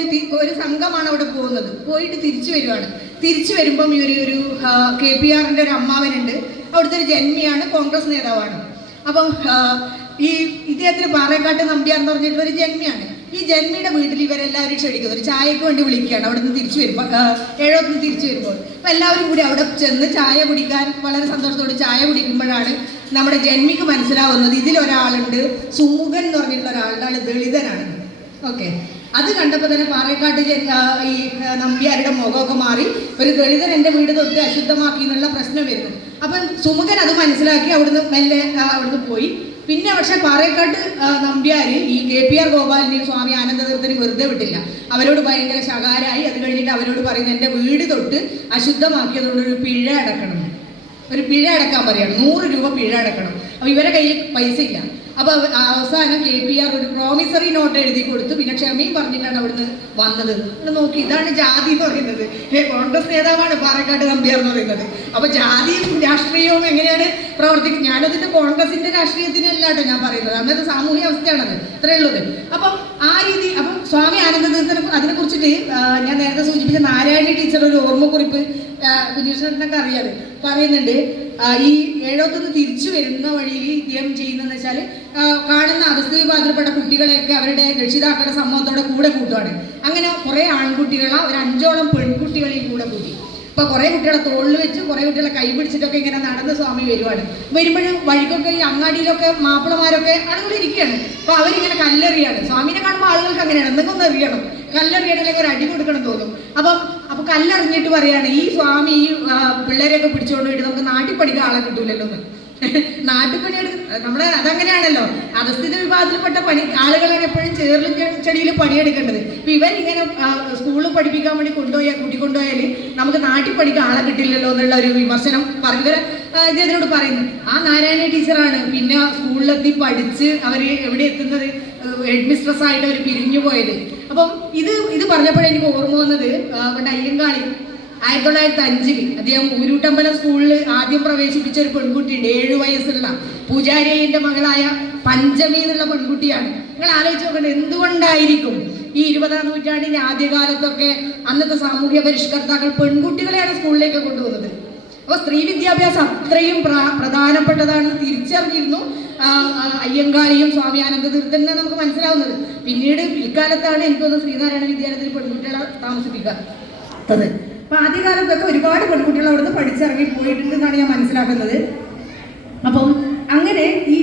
ഒരു സംഘമാണ് അവിടെ പോകുന്നത്, പോയിട്ട് തിരിച്ചു വരുവാണ്. തിരിച്ചു വരുമ്പം ഒരു KPRന്റെ ഒരു അമ്മാവനുണ്ട്, അവിടുത്തെ ഒരു ജന്മിയാണ്, കോൺഗ്രസ് നേതാവാണ്. അപ്പം ഇദ്ദേഹത്തിന് പാറേക്കാട്ട് നമ്പ്യാർ എന്ന് പറഞ്ഞിട്ട് ഒരു ജന്മിയാണ്. ഈ ജന്മിയുടെ വീട്ടിൽ ഇവരെല്ലാവരും ക്ഷണിക്കുന്നു, ഒരു ചായക്ക് വേണ്ടി വിളിക്കുകയാണ്. അവിടെ നിന്ന് തിരിച്ചു വരുമ്പോൾ ഏഴോത്തിന് തിരിച്ചു വരുമ്പോൾ അപ്പം എല്ലാവരും കൂടി അവിടെ ചെന്ന് ചായ കുടിക്കാൻ വളരെ സന്തോഷത്തോടെ ചായ കുടിക്കുമ്പോഴാണ് നമ്മുടെ ജന്മിക്ക് മനസ്സിലാവുന്നത് ഇതിലൊരാളുണ്ട്, സുമുഖൻ എന്ന് പറഞ്ഞിട്ടുള്ള ഒരാളുടെ, ആൾ ദളിതനാണ്. ഓക്കെ, അത് കണ്ടപ്പോൾ തന്നെ പാറേക്കാട്ട് ഈ നമ്പ്യാരുടെ മുഖമൊക്കെ മാറി. ഒരു ദളിതൻ എൻ്റെ വീട് തൊട്ട് അശുദ്ധമാക്കി എന്നുള്ള പ്രശ്നം വരുന്നു. അപ്പം സുമുഖൻ അത് മനസ്സിലാക്കി അവിടുന്ന് മെല്ലെ അവിടുന്ന് പോയി. പിന്നെ പക്ഷെ പാറേക്കാട്ട് നമ്പ്യാർ ഈ KPR ഗോപാലിനെയും സ്വാമി ആനന്ദതീർത്ഥനെയും വെറുതെ വിട്ടില്ല. അവരോട് ഭയങ്കര ശകാരായി. അത് കഴിഞ്ഞിട്ട് അവരോട് പറയുന്നത് എൻ്റെ വീട് തൊട്ട് അശുദ്ധമാക്കിയതുകൊണ്ട് ഒരു പിഴ അടക്കണം, ഒരു പിഴ അടക്കാൻ പറയാണ്. 100 രൂപ പിഴ അടക്കണം. അപ്പോൾ ഇവരെ കയ്യിൽ പൈസ ഇല്ല. അപ്പോൾ അവസാനം KPR ഒരു പ്രോമിസറി നോട്ട് എഴുതി കൊടുത്തു. പിന്നെ ക്ഷമയും പറഞ്ഞിട്ടാണ് അവിടുന്ന് വന്നത്. നോക്കി, ഇതാണ് ജാതി എന്ന് പറയുന്നത്. കോൺഗ്രസ് നേതാവാണ് പാറേക്കാട്ട് നമ്പ്യാർ എന്ന് പറയുന്നത്. അപ്പോൾ ജാതിയും രാഷ്ട്രീയവും എങ്ങനെയാണ് പ്രവർത്തിക്കുന്നത്? ഞാനതിൻ്റെ കോൺഗ്രസിൻ്റെ രാഷ്ട്രീയത്തിനല്ല കേട്ടോ ഞാൻ പറയുന്നത്, അന്നത്തെ സാമൂഹ്യ അവസ്ഥയാണത്, അത്രയേ ഉള്ളത്. അപ്പം ആ രീതി. അപ്പം സ്വാമി ആനന്ദതീർത്ഥനെ അതിനെക്കുറിച്ചിട്ട് ഞാൻ നേരത്തെ സൂചിപ്പിച്ച നാരായണി ടീച്ചർ ഒരു ഓർമ്മക്കുറിപ്പ് കുഞ്ഞുഷ്ണനൊക്കെ അറിയാതെ പറയുന്നുണ്ട്. ഈ ഏഴോത്തുനിന്ന് തിരിച്ചു വരുന്ന വഴിയിൽ ഇദ്ദേഹം ചെയ്യുന്നതെന്ന് വെച്ചാൽ കാണുന്ന അധസ്ഥിതി ബാധിക്കപ്പെട്ട കുട്ടികളെയൊക്കെ അവരുടെ രക്ഷിതാക്കളുടെ സമ്മതത്തോടെ കൂടെ കൂട്ടുകയാണ്. അങ്ങനെ കുറേ ആൺകുട്ടികളെ ഒരു 5ഓളം പെൺകുട്ടികളെയും കൂടെ കൂട്ടി. അപ്പോൾ കുറേ കുട്ടികളെ തോളിൽ വെച്ച് കുറേ കുട്ടികളെ കൈ പിടിച്ചിട്ടൊക്കെ ഇങ്ങനെ നടന്ന് സ്വാമി വരുവാണ്. വരുമ്പോഴും വഴിക്കൊക്കെ ഈ അങ്ങാടിയിലൊക്കെ മാപ്പിളമാരൊക്കെ ആളുകൾ ഇരിക്കുകയാണ്. അപ്പോൾ അവരിങ്ങനെ കല്ലെറിയാണ്. സ്വാമിനെ കാണുമ്പോൾ ആളുകൾക്ക് അങ്ങനെയാണ്, എന്തെങ്കിലും ഒന്ന് എറിയണം, കല്ലെറിയണമെങ്കിൽ ഒരു അടി കൊടുക്കണം തോന്നും. അപ്പോൾ കല്ലെറിഞ്ഞിട്ട് പറയാണ്, ഈ സ്വാമി ഈ പിള്ളേരെയൊക്കെ പിടിച്ചുകൊണ്ട് പോയിട്ട് നമുക്ക് നാട്ടിൽ പഠിക്കാൻ ആളെ കിട്ടൂലല്ലോ എന്ന്. നാട്ടിൽ പണി നമ്മുടെ അതങ്ങനെയാണല്ലോ, അധസ്ഥിത വിഭാഗത്തിൽപ്പെട്ട ആളുകളാണ് എപ്പോഴും ചേർലും ചെടിയിൽ പണിയെടുക്കേണ്ടത്. ഇപ്പം ഇവരിങ്ങനെ സ്കൂളിൽ പഠിപ്പിക്കാൻ വേണ്ടി കൂട്ടിക്കൊണ്ടുപോയാൽ നമുക്ക് നാട്ടിൽ പഠിക്കാൻ ആളെ കിട്ടില്ലല്ലോ എന്നുള്ള ഒരു വിമർശനം ഇതിനോട് പറയുന്നു. ആ നാരായണ ടീച്ചറാണ് പിന്നെ സ്കൂളിലെത്തി പഠിച്ച് അവർ എവിടെ എത്തുന്നത്, ഹെഡ് മിസ്ട്രസ് ആയിട്ട് അവർ പിരിഞ്ഞു പോയത്. അപ്പം ഇത് പറഞ്ഞപ്പോഴേ എനിക്ക് ഓർമ്മ വന്നത് പണ്ട് അയ്യങ്കാളി 1905 അദ്ദേഹം ഊരൂട്ടമ്പലം സ്കൂളിൽ ആദ്യം പ്രവേശിപ്പിച്ച ഒരു പെൺകുട്ടിയുണ്ട്, 7 വയസ്സുള്ള പൂജാരിയുടെ മകളായ പഞ്ചമി എന്നുള്ള പെൺകുട്ടിയാണ്. നിങ്ങൾ ആലോചിച്ച് നോക്കണ്ട, എന്തുകൊണ്ടായിരിക്കും ഈ 20ാം നൂറ്റാണ്ടിൻ്റെ ആദ്യകാലത്തൊക്കെ അന്നത്തെ സാമൂഹ്യ പരിഷ്കർത്താക്കൾ പെൺകുട്ടികളെയാണ് സ്കൂളിലേക്ക് കൊണ്ടുപോകുന്നത്. അപ്പോൾ സ്ത്രീ വിദ്യാഭ്യാസം അത്രയും പ്രധാനപ്പെട്ടതാണെന്ന് തിരിച്ചറിഞ്ഞിരുന്നു അയ്യങ്കാളിയും സ്വാമി ആനന്ദതീർത്ഥനെ നമുക്ക് മനസ്സിലാവുന്നത്. പിന്നീട് പിൽക്കാലത്താണ് എനിക്കൊന്ന് ശ്രീനാരായണ വിദ്യാലയത്തിൽ പെൺകുട്ടികളെ താമസിപ്പിക്കാത്തത്. അപ്പോൾ ആദ്യകാലത്തൊക്കെ ഒരുപാട് പെൺകുട്ടികൾ അവിടുന്ന് പഠിച്ചിറങ്ങി പോയിട്ടുണ്ടെന്നാണ് ഞാൻ മനസ്സിലാക്കുന്നത്. അപ്പം അങ്ങനെ ഈ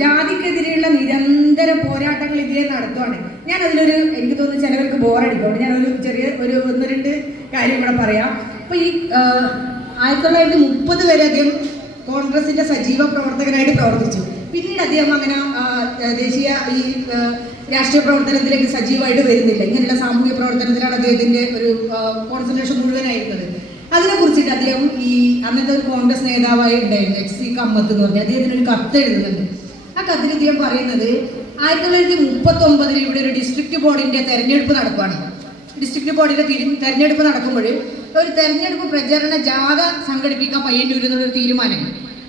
ജാതിക്കെതിരെയുള്ള നിരന്തര പോരാട്ടങ്ങൾ ഇദ്ദേഹം നടത്തുവാണ്. ഞാൻ അതിലൊരു എനിക്ക് തോന്നുന്നു ചിലവർക്ക് ബോറടിക്കും, ഞാനൊരു ചെറിയ ഒരു 1-2 കാര്യം കൂടെ പറയാം. അപ്പോൾ ഈ 1930 വരെ അദ്ദേഹം കോൺഗ്രസിന്റെ സജീവ പ്രവർത്തകനായിട്ട് പ്രവർത്തിച്ചു. പിന്നീട് അദ്ദേഹം അങ്ങനെ ദേശീയ ഈ രാഷ്ട്രീയ പ്രവർത്തനത്തിലേക്ക് സജീവമായിട്ട് വരുന്നില്ല. ഇങ്ങനെയുള്ള സാമൂഹ്യ പ്രവർത്തനത്തിലാണ് അദ്ദേഹത്തിന്റെ ഒരു കോൺസെൻട്രേഷൻ മുഴുവനായിരുന്നത്. അതിനെക്കുറിച്ചിട്ട് അദ്ദേഹം ഈ അന്നത്തെ ഒരു കോൺഗ്രസ് നേതാവായി ഉണ്ടായിരുന്നു HC കമ്മത്ത് എന്ന് പറഞ്ഞാൽ അദ്ദേഹത്തിന് ഒരു കത്ത് എഴുതുന്നുണ്ട്. ആ കത്തിൽ അദ്ദേഹം പറയുന്നത് 1939 ഇവിടെ ഒരു ഡിസ്ട്രിക്ട് ബോർഡിന്റെ തെരഞ്ഞെടുപ്പ് നടക്കുകയാണ്. ഡിസ്ട്രിക്ട് ബോർഡിന്റെ തെരഞ്ഞെടുപ്പ് നടക്കുമ്പോൾ ഒരു തെരഞ്ഞെടുപ്പ് പ്രചരണ ജാഥ സംഘടിപ്പിക്കാൻ പയ്യന്നൂരിൽ നിന്നൊരു തീരുമാനം.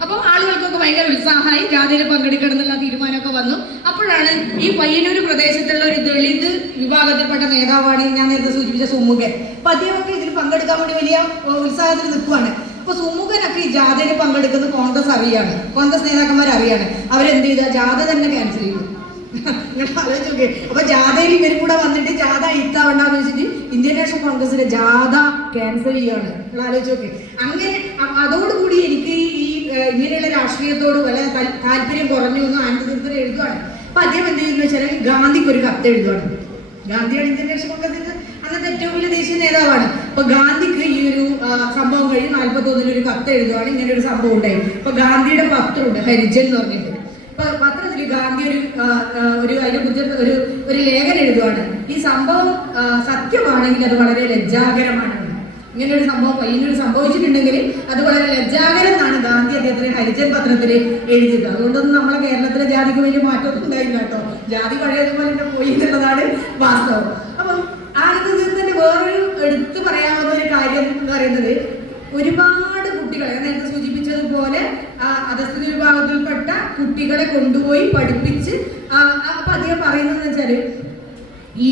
അപ്പോൾ ആളുകൾക്കൊക്കെ ഭയങ്കര ഉത്സാഹമായി ജാഥയിൽ പങ്കെടുക്കണം എന്നുള്ള തീരുമാനമൊക്കെ വന്നു. അപ്പോഴാണ് ഈ പയ്യന്നൂർ പ്രദേശത്തുള്ള ഒരു ദളിത് വിഭാഗത്തിൽപ്പെട്ട നേതാവാണ് ഞാൻ നേരത്തെ സൂചിപ്പിച്ച സുമുഖൻ. അപ്പം അദ്ദേഹമൊക്കെ ഇതിൽ പങ്കെടുക്കാൻ വേണ്ടി വലിയ ഉത്സാഹത്തിൽ നിൽക്കുവാണ്. അപ്പോൾ സുമുഖനൊക്കെ ഈ ജാഥയിൽ പങ്കെടുക്കുന്നത് കോൺഗ്രസ് അറിയാണ്, കോൺഗ്രസ് നേതാക്കന്മാർ അറിയാണ്. അവരെന്ത് ചെയ്താൽ ജാഥ തന്നെ ക്യാൻസൽ ചെയ്തു. ആലോചിച്ച് നോക്കേ. അപ്പൊ ജാഥയിൽ ഇവരും കൂടെ വന്നിട്ട് ജാഥ ഇത്താവണ്ടെന്ന് വെച്ചിട്ട് ഇന്ത്യൻ നാഷണൽ കോൺഗ്രസിന്റെ ജാഥ ക്യാൻസൽ ചെയ്യാണ്. നിങ്ങൾ ആലോചിച്ച് നോക്കേ. അങ്ങനെ അതോടുകൂടി എനിക്ക് ഈ ഇങ്ങനെയുള്ള രാഷ്ട്രീയത്തോട് വല്ല താല്പര്യം കുറഞ്ഞു എന്ന് ആനന്ദതീർത്ഥൻ എഴുതുകയാണ്. അപ്പൊ അദ്ദേഹം എന്ത് ചെയ്യുന്ന വെച്ചാൽ ഗാന്ധിക്ക് ഒരു കത്ത് എഴുതുകയാണ്. ഗാന്ധിയാണ് ഇന്ത്യൻ നാഷണൽ കോൺഗ്രസിന്റെ അന്നത്തെ ഏറ്റവും വലിയ ദേശീയ നേതാവാണ്. അപ്പൊ ഗാന്ധിക്ക് ഈ ഒരു സംഭവം കഴിഞ്ഞ് 41 ഒരു കത്ത് എഴുതുകയാണ്, ഇങ്ങനെ ഒരു സംഭവം ഉണ്ടായി. അപ്പൊ ഗാന്ധിയുടെ പത്രമുണ്ട് ഹരിജൻ എന്ന് പറഞ്ഞിട്ട്. അപ്പൊ പത്രത്തിൽ ഗാന്ധി അതിനെക്കുറിച്ച് ഒരു ലേഖനം എഴുതുവാണ്. ഈ സംഭവം സത്യമാണെങ്കിൽ അത് വളരെ ലജ്ജാകരമാണ്. ഇങ്ങനെ ഒരു സംഭവം പയ്യന്നൂർ സംഭവിച്ചിട്ടുണ്ടെങ്കിൽ അത് വളരെ ലജ്ജാകരം എന്നാണ് ഗാന്ധി അദ്ദേഹത്തിന് ഹരിജൻ പത്രത്തിൽ എഴുതിയത്. അതുകൊണ്ടൊന്നും നമ്മളെ കേരളത്തിലെ ജാതിക്ക് വലിയ മാറ്റമൊന്നും ഉണ്ടായില്ല കേട്ടോ. ജാതി പഴയതുപോലെ തന്നെ പോയി എന്നുള്ളതാണ് വാസ്തവം. അപ്പം ആനന്ദതീർത്ഥന്റെ വേറൊരു എടുത്തു പറയാവുന്ന ഒരു കാര്യം എന്ന് പറയുന്നത്, ഒരുപാട് കുട്ടികളെ നേരത്തെ സൂചിപ്പിച്ചതുപോലെ അധസ്ഥിത വിഭാഗത്തിൽപ്പെട്ട കുട്ടികളെ കൊണ്ടുപോയി പഠിപ്പിച്ച് അപ്പൊ അദ്ദേഹം പറയുന്നതെന്ന് വെച്ചാല് ഈ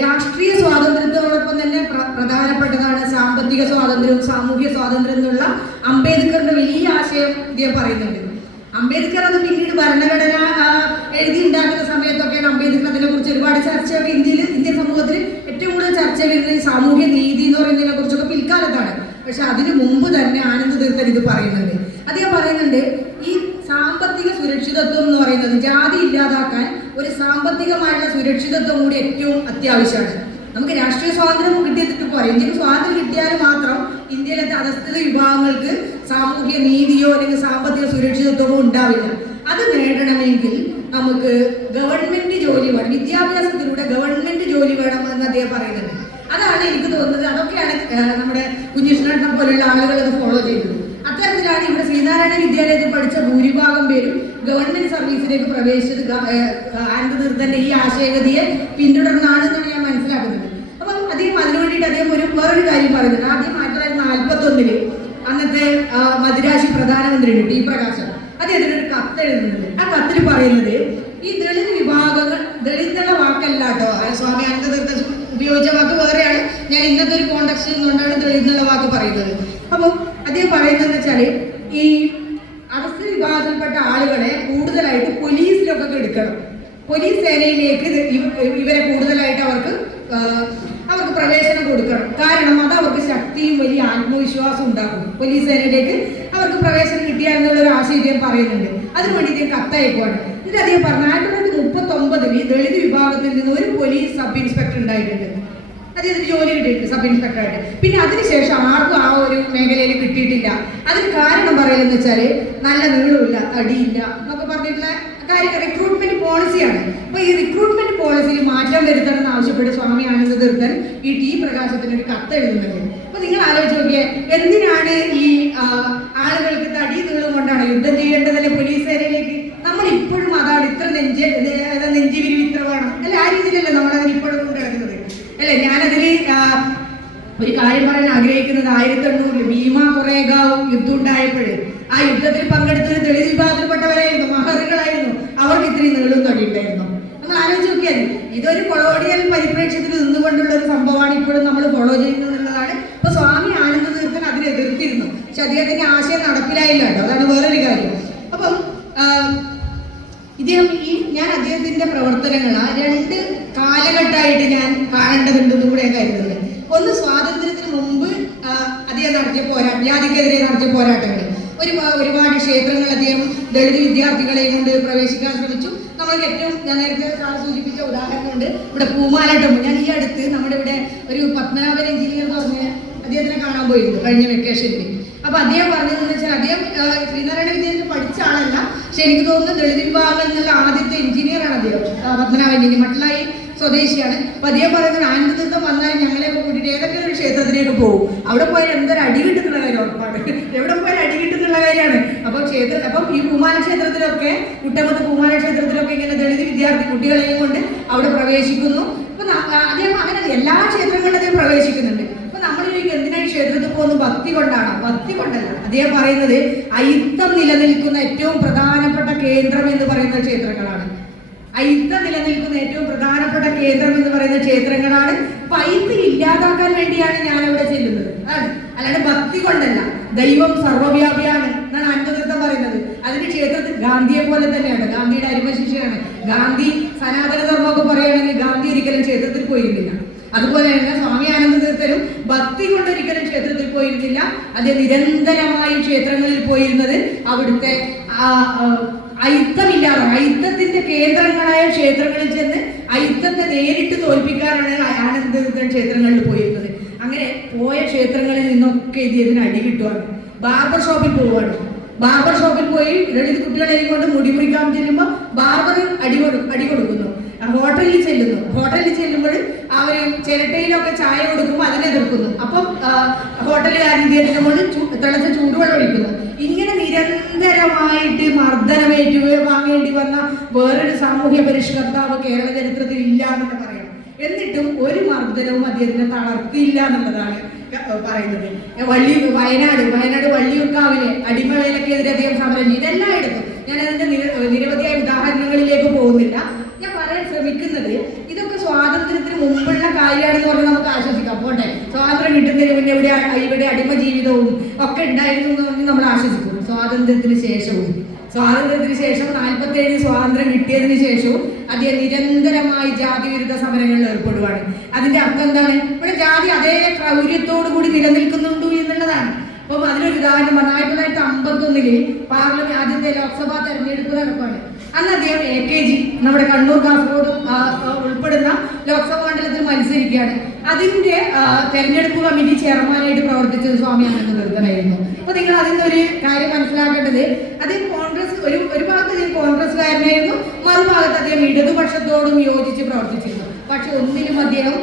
രാഷ്ട്രീയ സ്വാതന്ത്ര്യത്തോടൊപ്പം തന്നെ പ്രധാനപ്പെട്ടതാണ് സാമ്പത്തിക സ്വാതന്ത്ര്യവും സാമൂഹ്യ സ്വാതന്ത്ര്യം എന്നുള്ള അംബേദ്കറിന്റെ വലിയ ആശയം ഇദ്ദേഹം പറയുന്നുണ്ട്. അംബേദ്കർ അത് പിന്നീട് ഭരണഘടന എഴുതി ഉണ്ടാക്കുന്ന സമയത്തൊക്കെയാണ് അംബേദ്കർ അതിനെ കുറിച്ച് ഒരുപാട് ചർച്ചകൾ ഇന്ത്യൻ സമൂഹത്തിൽ ഏറ്റവും കൂടുതൽ ചർച്ച വരുന്നത് സാമൂഹ്യ നീതി എന്ന് പറയുന്നതിനെ കുറിച്ചൊക്കെ പിൽക്കാലത്താണ്. പക്ഷെ അതിനു മുമ്പ് തന്നെ ആനന്ദതീർത്ഥൻ ഇത് പറയുന്നുണ്ട്. അദ്ദേഹം പറയുന്നുണ്ട് ഈ സാമ്പത്തിക സുരക്ഷിതത്വം എന്ന് പറയുന്നത് പറയുന്നത് ജാതി ഇല്ലാതാക്കാൻ ഒരു സാമ്പത്തികമായിട്ടുള്ള സുരക്ഷിതത്വം കൂടി ഏറ്റവും അത്യാവശ്യമാണ്. നമുക്ക് രാഷ്ട്രീയ സ്വാതന്ത്ര്യം കിട്ടിയിട്ട് പോരാ. ഇന്ത്യക്ക് സ്വാതന്ത്ര്യം കിട്ടിയാൽ മാത്രം ഇന്ത്യയിലെ അധസ്ഥിത വിഭാഗങ്ങൾക്ക് സാമൂഹ്യ നീതിയോ അല്ലെങ്കിൽ സാമ്പത്തിക സുരക്ഷിതത്വമോ ഉണ്ടാവില്ല. അത് നേടണമെങ്കിൽ നമുക്ക് ഗവൺമെന്റ് ജോലി വേണം, വിദ്യാഭ്യാസത്തിലൂടെ ഗവൺമെന്റ് ജോലി വേണം എന്ന് അദ്ദേഹം പറയുന്നുണ്ട്. അതാണ് എനിക്ക് തോന്നുന്നത്. അതൊക്കെയാണ് നമ്മുടെ കുഞ്ഞിഷ്ണനെ പോലുള്ള ആളുകൾ അത് ഫോളോ ചെയ്തത്. അത്തരത്തിലാണ് ഇവിടെ ശ്രീനാരായണ വിദ്യാലയത്തിൽ പഠിച്ച ഭൂരിഭാഗം പേരും ഗവൺമെന്റ് സർവീസിലേക്ക് പ്രവേശിച്ചത്. ആനന്ദതീർത്ഥന്റെ ഈ ആശയഗതിയെ പിന്തുടർന്നാണെന്നാണ് ഞാൻ മനസ്സിലാക്കുന്നത്. അപ്പം അദ്ദേഹം അതിനു വേണ്ടിയിട്ട് അദ്ദേഹം വേറൊരു കാര്യം പറയുന്നുണ്ട്. ആദ്യം 1941 അന്നത്തെ മദിരാശി പ്രധാനമന്ത്രിയുണ്ട് ടി പ്രകാശൻ, അദ്ദേഹത്തിന് ഒരു കത്ത് എഴുതുന്നുണ്ട്. ആ കത്തിൽ പറയുന്നത് ഈ ദളിത് വിഭാഗങ്ങൾ, ദളിതുള്ള വാക്കല്ല കേട്ടോ, സ്വാമി ആനന്ദതീർത്ഥ ഉപയോഗിച്ച വാക്ക് വേറെയാണ്. ഞാൻ ഇന്നത്തെ ഒരു കോണ്ടക്സ്റ്റിൽ നിന്നുകൊണ്ടാണ് ദളിതുള്ള വാക്ക് പറയുന്നത്. അപ്പം അദ്ദേഹം പറയുന്നതെന്ന് വെച്ചാൽ ഈ അധസ്ഥിത വിഭാഗത്തിൽപ്പെട്ട ആളുകളെ കൂടുതലായിട്ട് പോലീസിലൊക്കെ എടുക്കണം, പോലീസ് സേനയിലേക്ക് ഇവരെ കൂടുതലായിട്ട് അവർക്ക് പ്രവേശനം കൊടുക്കണം. കാരണം അത് അവർക്ക് ശക്തിയും വലിയ ആത്മവിശ്വാസം ഉണ്ടാക്കും. പോലീസ് സേനയിലേക്ക് അവർക്ക് പ്രവേശനം കിട്ടിയാലെന്നുള്ളൊരു ആശയം ഇദ്ദേഹം പറയുന്നുണ്ട്. അതിനു വേണ്ടി ഇദ്ദേഹം കത്തയക്കുവാണ്. എന്നിട്ട് അദ്ദേഹം പറഞ്ഞു 1939 ദളിത് വിഭാഗത്തിൽ നിന്ന് ഒരു പോലീസ് സബ് ഇൻസ്പെക്ടർ ഉണ്ടായിട്ടുണ്ട്. അദ്ദേഹത്തിന് ജോലി കിട്ടിയിട്ടുണ്ട് സബ് ഇൻസ്പെക്ടറായിട്ട്. പിന്നെ അതിനുശേഷം ആർക്കും ആ ഒരു മേഖലയിൽ കിട്ടിയിട്ടില്ല. അതിന് കാരണം പറയുന്നത് വെച്ചാൽ നല്ല നീളമില്ല, തടിയില്ല എന്നൊക്കെ പറഞ്ഞിട്ടുള്ള കാര്യം റിക്രൂട്ട്മെന്റ് പോളിസിയാണ്. അപ്പൊ ഈ റിക്രൂട്ട്മെന്റ് പോളിസിയിൽ മാറ്റം വരുത്തണം എന്ന് ആവശ്യപ്പെട്ട് സ്വാമി ആനന്ദതീർത്ഥൻ ഈ ടി പ്രകാശത്തിന് ഒരു കത്ത് എഴുതുന്നുണ്ട്. അപ്പൊ നിങ്ങൾ ആലോചിച്ച് നോക്കിയേ, എന്തിനാണ് ഈ ആളുകൾക്ക് തടി നീളം കൊണ്ടാണ് യുദ്ധം ചെയ്യേണ്ടതല്ലേ പോലീസ് സേനയിലേക്ക്? നമ്മൾ ഇപ്പോഴും അതാണ്, ഇത്ര നെഞ്ചി വിരിവ് ഇത്ര വേണം അല്ലെ, ആ രീതിയിലല്ലേ നമ്മളതിന് ഇപ്പോഴും കൊണ്ടുനടക്കുന്നത് അല്ലെ. ഞാനതിൽ ഒരു കാര്യം പറയാൻ ആഗ്രഹിക്കുന്നത് 1800 ഭീമ കൊറേഗാവ് യുദ്ധം ഉണ്ടായപ്പോൾ ആ യുദ്ധത്തിൽ പങ്കെടുത്തൊരു ദളിത് വിഭാഗത്തിൽപ്പെട്ടവരായിരുന്നു, മഹറുകളായിരുന്നു. അവർക്ക് ഇത്രയും നീളും തടി ഉണ്ടായിരുന്നു. നമ്മൾ ആലോചിച്ച് നോക്കിയാൽ ഇതൊരു കൊളോണിയൽ പരിപ്രേക്ഷ്യത്തിൽ നിന്നുകൊണ്ടുള്ള ഒരു സംഭവമാണ് ഇപ്പോഴും നമ്മൾ ഫോളോ ചെയ്യുന്നത് എന്നുള്ളതാണ്. ഇപ്പൊ സ്വാമി ആനന്ദതീർത്ഥൻ അതിനെ എതിർത്തിരുന്നു, പക്ഷെ അദ്ദേഹത്തിന്റെ ആശയം നടപ്പിലായില്ല കേട്ടോ, അതാണ് വേറൊരു കാര്യം. അപ്പം ഞാൻ അദ്ദേഹത്തിന്റെ പ്രവർത്തനങ്ങൾ 2 കാലഘട്ടമായിട്ട് ഞാൻ കാണേണ്ടതുണ്ടെന്നും കൂടെ കരുതുന്നത്. ഒന്ന്, സ്വാതന്ത്ര്യത്തിന് മുമ്പ് അദ്ദേഹം നടത്തിയ ജാതിക്കെതിരെ നടത്തിയ പോരാട്ടങ്ങൾ. ഒരുപാട് ക്ഷേത്രങ്ങൾ അദ്ദേഹം ദളിത് വിദ്യാർത്ഥികളെയും കൊണ്ട് പ്രവേശിക്കാൻ ശ്രമിച്ചു. നമ്മൾക്ക് ഏറ്റവും ഞാൻ നേരത്തെ സൂചിപ്പിച്ച ഉദാഹരണമുണ്ട്. ഇവിടെ പൂമാലട്ടം, ഞാൻ ഈ അടുത്ത് നമ്മുടെ ഇവിടെ ഒരു പത്മനാഭൻ എഞ്ചിനീയർ എന്ന് പറഞ്ഞ അദ്ദേഹത്തിനെ കാണാൻ പോയിരുന്നു കഴിഞ്ഞ വെക്കേഷനിൽ. അപ്പൊ അദ്ദേഹം പറഞ്ഞതെന്ന് വെച്ചാൽ അദ്ദേഹം ശ്രീനാരായണ വിദ്യാലയത്തിൽ പഠിച്ച ആളല്ല, പക്ഷെ എനിക്ക് തോന്നുന്നു ദളിത് വിഭാഗങ്ങളിൽ നിന്നുള്ള ആദ്യത്തെ എഞ്ചിനീയറാണ് അദ്ദേഹം. പത്മനാഭൻ മട്ടലായി സ്വദേശിയാണ്. അപ്പൊ അദ്ദേഹം പറയുന്നത് ആനന്ദതീർത്ഥം വന്നാലും ഞങ്ങളെയൊക്കെ കൂട്ടിയിട്ട് ഏതൊക്കെ ഒരു ക്ഷേത്രത്തിലേക്ക് പോകും, അവിടെ പോയാൽ എന്തൊരു അടി കിട്ടുന്നുള്ള കാര്യം ഉറപ്പാണ്, എവിടെ പോയാൽ അടി കിട്ടുന്നുള്ള കാര്യമാണ്. അപ്പം ഈ പൂമാല ക്ഷേത്രത്തിലൊക്കെ, കുട്ടമത്ത് പൂമാല ക്ഷേത്രത്തിലൊക്കെ ഇങ്ങനെ ദളിത് വിദ്യാർത്ഥി കുട്ടികളെയും കൊണ്ട് അവിടെ പ്രവേശിക്കുന്നു. അപ്പൊ അദ്ദേഹം അങ്ങനെ എല്ലാ ക്ഷേത്രങ്ങളിലും അദ്ദേഹം പ്രവേശിക്കുന്നുണ്ട്. അപ്പൊ നമ്മൾ എന്തിനാണ് ഈ ക്ഷേത്രത്തിൽ പോകുന്നത്? ഭക്തി കൊണ്ടാണ്? ഭക്തി കൊണ്ടല്ല. അദ്ദേഹം പറയുന്നത് അയിത്തം നിലനിൽക്കുന്ന ഏറ്റവും പ്രധാനപ്പെട്ട കേന്ദ്രം എന്ന് പറയുന്ന ക്ഷേത്രങ്ങളാണ്. അയിത്തം നിലനിൽക്കുന്ന ഏറ്റവും പ്രധാനപ്പെട്ട കേന്ദ്രം എന്ന് പറയുന്ന ക്ഷേത്രങ്ങളാണ്. അപ്പൊ അയിത്തം ഇല്ലാതാക്കാൻ വേണ്ടിയാണ് ഞാൻ അവിടെ ചെല്ലുന്നത്, അല്ലാണ്ട് ഭക്തി കൊണ്ടല്ല. ദൈവം സർവ്വവ്യാപിയാണ് എന്നാണ് ആനന്ദതീർത്ഥം പറയുന്നത്. അതിന്റെ ക്ഷേത്രത്തിൽ ഗാന്ധിയെ പോലെ തന്നെയാണ്, ഗാന്ധിയുടെ അരിമശിഷ്യനാണ്. ഗാന്ധി സനാതന ധർമ്മമൊക്കെ പറയുകയാണെങ്കിൽ ഗാന്ധി ഒരിക്കലും ക്ഷേത്രത്തിൽ പോയിരുന്നില്ല. അതുപോലെ തന്നെ സ്വാമി ആനന്ദതീർത്ഥനും ഭക്തി കൊണ്ടൊരിക്കലും ക്ഷേത്രത്തിൽ പോയിരുന്നില്ല. അത് നിരന്തരമായി ക്ഷേത്രങ്ങളിൽ പോയിരുന്നത് അവിടുത്തെ അയിത്തമില്ലാതെ, അയിത്തത്തിന്റെ കേന്ദ്രങ്ങളായ ക്ഷേത്രങ്ങളിൽ ചെന്ന് അയിത്തത്തെ നേരിട്ട് തോൽപ്പിക്കാനാണ് ആനന്ദതീർത്ഥൻ ക്ഷേത്രങ്ങളിൽ പോയിരുന്നത്. അങ്ങനെ പോയ ക്ഷേത്രങ്ങളിൽ നിന്നൊക്കെ ഇതിന് അടി കിട്ടുവാണ്. ബാർബർ ഷോപ്പിൽ പോവുകയാണ്. ബാർബർ ഷോപ്പിൽ പോയി ദളിത് കുട്ടികളെയും കൊണ്ട് മുടി മുറിക്കാൻ ചെല്ലുമ്പോൾ ബാർബർ അടി കൊടുക്കുന്നു. ഹോട്ടലിൽ ചെല്ലുമ്പോൾ അവർ ചിരട്ടയിലൊക്കെ ചായ കൊടുക്കുമ്പോൾ അതിനെ എതിർക്കുന്നു. അപ്പം ഹോട്ടലുകാരൻ ഇതിന്റെ മുകളിൽ തിളച്ച ചൂടുവെള്ളം ഒഴിക്കുന്നു. ഇങ്ങനെ നിരന്തരമായിട്ട് മർദ്ദനമേറ്റു വാങ്ങേണ്ടി വന്ന വേറൊരു സാമൂഹ്യ പരിഷ്കർത്താവ് കേരള ചരിത്രത്തിൽ ഇല്ല എന്ന് പറയാം. എന്നിട്ടും ഒരു മർദ്ദനവും അദ്ദേഹത്തിനെ തളർത്തിയില്ല എന്നുള്ളതാണ് പറയുന്നത്. വയനാട് വള്ളിയൂർക്കാവിലെ അടിമവേലക്കെതിരെ അദ്ദേഹം സമരം ചെയ്തു. എല്ലായിടത്തും ഞാൻ അതിന്റെ നിരവധിയായ ഉദാഹരണങ്ങളിലേക്ക് പോകുന്നില്ല. ഞാൻ പറയാൻ ശ്രമിക്കുന്നത് ഇതൊക്കെ സ്വാതന്ത്ര്യത്തിന് മുമ്പുള്ള കാര്യമാണെന്ന് പറഞ്ഞാൽ നമുക്ക് ആശ്വസിക്കാം. പോട്ടെ, സ്വാതന്ത്ര്യം കിട്ടുന്നതിന് മുന്നേ ഇവിടെ അടിമ ജീവിതവും ഒക്കെ ഉണ്ടായിരുന്നു എന്ന് പറഞ്ഞ് നമ്മൾ ആശ്വസിക്കും. സ്വാതന്ത്ര്യത്തിന് ശേഷവും 47 സ്വാതന്ത്ര്യം കിട്ടിയതിന് ശേഷവും അദ്ദേഹം നിരന്തരമായി ജാതി വിരുദ്ധ സമരങ്ങളിൽ ഏർപ്പെടുവാണ്. അതിന്റെ അർത്ഥം എന്താണ്? ഇവിടെ ജാതി അതേ ക്രൗര്യത്തോടു കൂടി നിലനിൽക്കുന്നുണ്ട് എന്നുള്ളതാണ്. അപ്പം അതിനൊരു ഉദാഹരണം, 1951 പാർലമെന്റ് ആദ്യത്തെ ലോക്സഭാ തെരഞ്ഞെടുപ്പ് നടപ്പാണ്. അന്ന് അദ്ദേഹം AKG നമ്മുടെ കണ്ണൂർ കാസർഗോഡ് ഉൾപ്പെടുന്ന ലോക്സഭാ മണ്ഡലത്തിൽ മത്സരിക്കുകയാണ്. അതിന്റെ തെരഞ്ഞെടുപ്പ് കമ്മിറ്റി ചെയർമാനായിട്ട് പ്രവർത്തിച്ചത് സ്വാമി ആനന്ദതീർത്ഥനായിരുന്നു. അപ്പൊ നിങ്ങൾ അതിന്റെ ഒരു കാര്യം മനസ്സിലാക്കേണ്ടത്, അദ്ദേഹം കോൺഗ്രസ് ഒരു ഭാഗത്ത് അദ്ദേഹം കോൺഗ്രസ്സുകാരനായിരുന്നു, മറുഭാഗത്ത് അദ്ദേഹം ഇടതുപക്ഷത്തോടും യോജിച്ച് പ്രവർത്തിച്ചിരുന്നു. പക്ഷെ ഒന്നിലും അദ്ദേഹം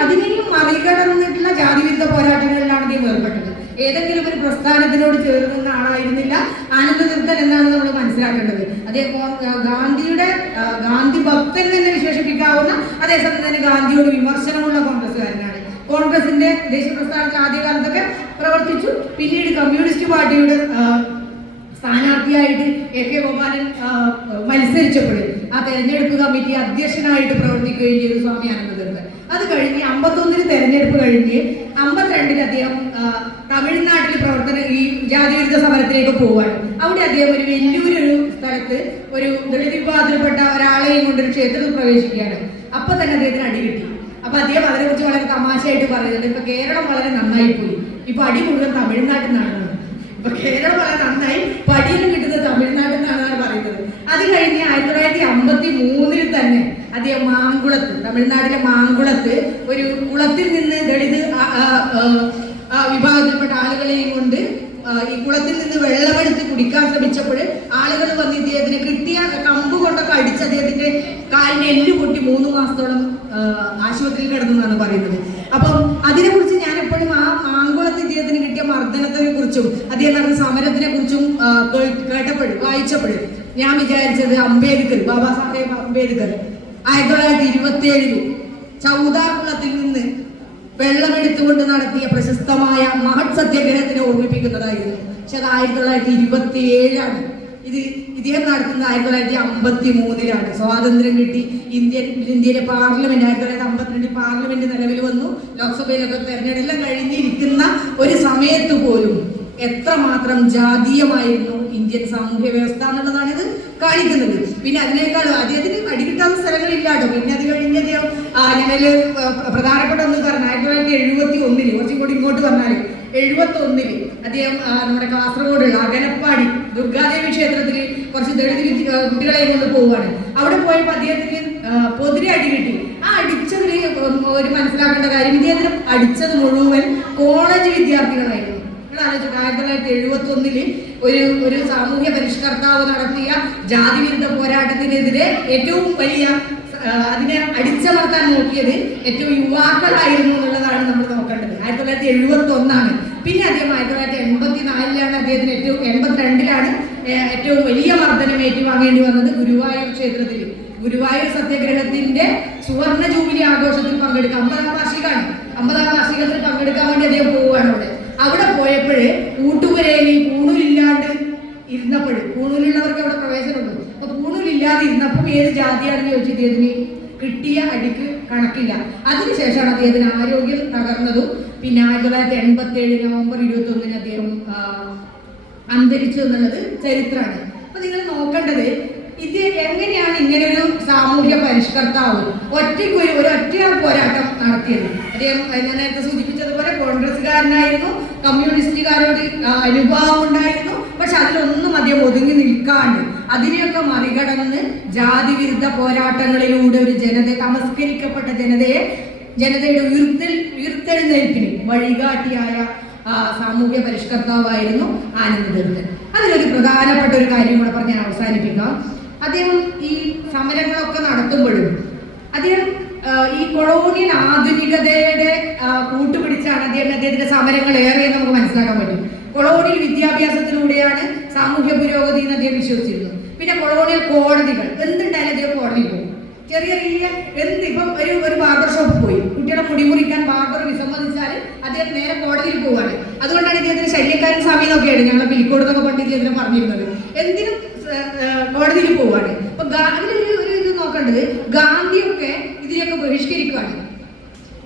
അതിനെയും മറികടന്നിട്ടുള്ള ജാതിവിരുദ്ധ പോരാട്ടങ്ങളിലാണ് അദ്ദേഹം ഏർപ്പെട്ടത്. ഏതെങ്കിലും ഒരു പ്രസ്ഥാനത്തിനോട് ചേർന്ന ആളായിരുന്നില്ല ആനന്ദതീർത്ഥൻ എന്നാണ് നമ്മൾ മനസ്സിലാക്കേണ്ടത്. അദ്ദേഹം ഗാന്ധി ഭക്തൻ തന്നെ വിശേഷിപ്പിക്കാവുന്ന, അതേസമയം തന്നെ ഗാന്ധിയോട് വിമർശനമുള്ള കോൺഗ്രസ്സുകാരനാണ്. കോൺഗ്രസിന്റെ ദേശീയ പ്രസ്ഥാനത്തിൽ ആദ്യകാലത്തൊക്കെ പ്രവർത്തിച്ചു. പിന്നീട് കമ്മ്യൂണിസ്റ്റ് പാർട്ടിയുടെ സ്ഥാനാർത്ഥിയായിട്ട് AK ഗോപാലൻ മത്സരിച്ചപ്പോൾ ആ തെരഞ്ഞെടുപ്പ് കമ്മിറ്റി അധ്യക്ഷനായിട്ട് പ്രവർത്തിക്കുകയും ചെയ്തു സ്വാമി ആനന്ദതീർത്ഥൻ. അത് കഴിഞ്ഞ് 51 തെരഞ്ഞെടുപ്പ് കഴിഞ്ഞ് 52 അദ്ദേഹം തമിഴ്നാട്ടിൽ ഈ ജാതിവിരുദ്ധ സമരത്തിലേക്ക് പോവാണ്. അവിടെ അദ്ദേഹം ഒരു വെല്ലൂരൊരു സ്ഥലത്ത് ഒരു ദളിത് വിഭാഗത്തിൽപ്പെട്ട ഒരാളെയും കൊണ്ടൊരു ക്ഷേത്രത്തിൽ പ്രവേശിക്കുകയാണ്. അപ്പൊ തന്നെ അദ്ദേഹത്തിന് അടി കിട്ടി. അപ്പൊ അദ്ദേഹം അതിനെക്കുറിച്ച് വളരെ തമാശയായിട്ട് പറയുന്നുണ്ട്, ഇപ്പൊ കേരളം വളരെ നന്നായി പോയി, ഇപ്പൊ അടി മുഴുവൻ തമിഴ്നാട്ടിൽ നിന്നാണ്. ഇപ്പൊ കേരളം വളരെ നന്നായി, പടിയിൽ കിട്ടുന്നത് തമിഴ്നാട്ടിൽ നിന്നാണ് പറയുന്നത്. അത് കഴിഞ്ഞ് 1953 തന്നെ അദ്ദേഹം മാങ്കുളത്ത്, തമിഴ്നാട്ടിലെ മാങ്കുളത്ത് ഒരു കുളത്തിൽ നിന്ന് ദളിത് വിഭാഗത്തിൽപ്പെട്ട ആളുകളെയും കൊണ്ട് ഈ കുളത്തിൽ നിന്ന് വെള്ളമെടുത്ത് കുടിക്കാൻ ശ്രമിച്ചപ്പോൾ ആളുകൾ വന്ന് ഇദ്ദേഹത്തിന് കിട്ടിയ കമ്പ് കൊണ്ടൊക്കെ അടിച്ച് അദ്ദേഹത്തിന്റെ കാലിന് എല്ല് പൊട്ടി 3 മാസത്തോളം ആശുപത്രിയിൽ കിടന്നു എന്നാണ് പറയുന്നത്. അപ്പം അതിനെക്കുറിച്ച് ഞാൻ എപ്പോഴും ആ മാങ്കുളത്ത് ഇദ്ദേഹത്തിന് കിട്ടിയ മർദ്ദനത്തെ കുറിച്ചും അദ്ദേഹം നടന്ന സമരത്തിനെ കുറിച്ചും വായിച്ചപ്പോഴും ഞാൻ വിചാരിച്ചത് ബാബാ സാഹേബ് അംബേദ്കർ 1927 ചൗദാകുളത്തിൽ നിന്ന് വെള്ളമെടുത്തുകൊണ്ട് നടത്തിയ പ്രശസ്തമായ മഹത് സത്യാഗ്രഹത്തിനെ ഓർമ്മിപ്പിക്കുന്നതായിരുന്നു. പക്ഷെ അത് 1927 ഇദ്ദേഹം നടത്തുന്നത് 1953 സ്വാതന്ത്ര്യം കിട്ടി. ഇന്ത്യയിലെ പാർലമെന്റ് 1952 പാർലമെന്റ് നിലവിൽ വന്നു. ലോക്സഭയിലൊക്കെ തെരഞ്ഞെടുപ്പെല്ലാം കഴിഞ്ഞിരിക്കുന്ന ഒരു സമയത്ത് പോലും എത്രമാത്രം ജാതീയമായിരുന്നു ഇന്ത്യൻ സാമൂഹ്യ വ്യവസ്ഥ എന്നുള്ളതാണ് ഇത് കാണിക്കുന്നത്. പിന്നെ അതിനേക്കാളും അദ്ദേഹത്തിന് അടികിട്ടാത്ത സ്ഥലങ്ങളില്ലാട്ടോ. പിന്നെ അത് കഴിഞ്ഞ് അദ്ദേഹം ഞാനൊരു പ്രധാനപ്പെട്ട ഒന്ന് പറഞ്ഞു, 1971 കുറച്ചും കൂടി ഇങ്ങോട്ട് പറഞ്ഞാൽ 71 അദ്ദേഹം നമ്മുടെ കാസർഗോഡുള്ള അകനപ്പാടി ദുർഗാദേവി ക്ഷേത്രത്തിൽ കുറച്ച് ദളിത് കുട്ടികളെ കൊണ്ട് പോവുകയാണ്. അവിടെ പോയപ്പോൾ അദ്ദേഹത്തിന് പൊതിരെ അടി കിട്ടി. ആ അടിച്ചതിൽ ഒരു മനസ്സിലാക്കേണ്ട കാര്യം, ഇദ്ദേഹത്തിന് അടിച്ചത് മുഴുവൻ കോളേജ് വിദ്യാർത്ഥികളായിരുന്നു. 1971 ഒരു സാമൂഹ്യ പരിഷ്കർത്താവ് നടത്തിയ ജാതിവിരുദ്ധ പോരാട്ടത്തിനെതിരെ ഏറ്റവും വലിയ അതിനെ അടിച്ചമർത്താൻ നോക്കിയത് ഏറ്റവും യുവാക്കളായിരുന്നു എന്നുള്ളതാണ് നമ്മൾ നോക്കേണ്ടത്. 1971 പിന്നെ അദ്ദേഹം 1984 അദ്ദേഹത്തിന് 82 ഏറ്റവും വലിയ മർദ്ദനം ഏറ്റുവാങ്ങേണ്ടി വന്നത് ഗുരുവായൂർ ക്ഷേത്രത്തിൽ. ഗുരുവായൂർ സത്യാഗ്രഹത്തിന്റെ സുവർണ ജൂബിലി ആഘോഷത്തിൽ പങ്കെടുക്കാൻ 50ാം വാർഷികമാണ്. 50ാം വാർഷികത്തിൽ പങ്കെടുക്കാൻ വേണ്ടി അദ്ദേഹം പോവുകയാണ്. അവിടെ പോയപ്പോഴ് കൂട്ടുപുരയിൽ പൂണൂലില്ലാണ്ട് ഇരുന്നപ്പോൾ, പൂണൂലുള്ളവർക്ക് അവിടെ പ്രവേശനമുണ്ട്, അപ്പൊ പൂണൂലില്ലാതെ ഇരുന്നപ്പോൾ ഏത് ജാതിയാണെന്ന് ചോദിച്ചു ഇദ്ദേഹത്തിന് കിട്ടിയ അടിക്ക് കണക്കില്ല. അതിനുശേഷമാണ് അദ്ദേഹത്തിന് ആരോഗ്യം തകർന്നതും. പിന്നെ 1987 നവംബർ 21 അദ്ദേഹം അന്തരിച്ചു എന്നുള്ളത് ചരിത്രമാണ്. അപ്പൊ നിങ്ങൾ നോക്കേണ്ടത് ഇത് എങ്ങനെയാണ് ഇങ്ങനൊരു സാമൂഹ്യ പരിഷ്കർത്താവ് ഒറ്റ പോരാട്ടം നടത്തിയത്. അദ്ദേഹം ഞാൻ നേരത്തെ സൂചിപ്പിച്ചതുപോലെ കോൺഗ്രസ്സുകാരനായിരുന്നു, കമ്മ്യൂണിസ്റ്റുകാരോട് അനുഭാവം ഉണ്ടായിരുന്നു. പക്ഷെ അതിലൊന്നും അദ്ദേഹം ഒതുങ്ങി നിൽക്കാണ്ട് അതിനെയൊക്കെ മറികടന്ന് ജാതിവിരുദ്ധ പോരാട്ടങ്ങളിലൂടെ ഒരു തമസ്കരിക്കപ്പെട്ട ജനതയുടെ ഉയർത്തെഴുന്നേൽപ്പിന് വഴികാട്ടിയായ സാമൂഹ്യ പരിഷ്കർത്താവായിരുന്നു ആനന്ദതീർത്ഥൻ. അതിലൊരു പ്രധാനപ്പെട്ട ഒരു കാര്യം കൂടെ പറഞ്ഞ് ഞാൻ അവസാനിപ്പിക്കാം. അദ്ദേഹം ഈ സമരങ്ങളൊക്കെ നടത്തുമ്പോഴും അദ്ദേഹം ഈ കൊളോണിയൽ ആധുനികതയുടെ കൂട്ടുപിടിച്ചാണ് അദ്ദേഹത്തിന്റെ സമരങ്ങൾ ഏറെ നമുക്ക് മനസ്സിലാക്കാൻ പറ്റും. കൊളോണിയൽ വിദ്യാഭ്യാസത്തിലൂടെയാണ് സാമൂഹ്യ പുരോഗതി എന്ന് അദ്ദേഹം വിശ്വസിച്ചിരുന്നു. പിന്നെ കൊളോണിയൽ കോടതികൾ എന്തുണ്ടായാലും അദ്ദേഹം കോടതിയിൽ പോകും. ചെറിയ ഇപ്പം ഒരു ബാർബർ ഷോപ്പ് പോയി കുട്ടിയുടെ മുടി മുറിക്കാൻ ബാർബർ വിസമ്മതിച്ചാൽ അദ്ദേഹം നേരെ കോടതിയിൽ പോവാണ്. അതുകൊണ്ടാണ് ഇദ്ദേഹത്തിന് ശല്യക്കാരൻ സ്വാമി എന്നൊക്കെയാണ് ഞങ്ങളെ പിലിക്കോട് എന്നൊക്കെ പണ്ട് ഇദ്ദേഹത്തിന് പറഞ്ഞിരുന്നത്. എന്തിനും കോടതിയിൽ പോവാണ്. അപ്പൊ അതിലൊരു ഇത് നോക്കേണ്ടത്, ഗാന്ധിയൊക്കെ ഇതിനെയൊക്കെ ബഹിഷ്കരിക്കുകയാണ്.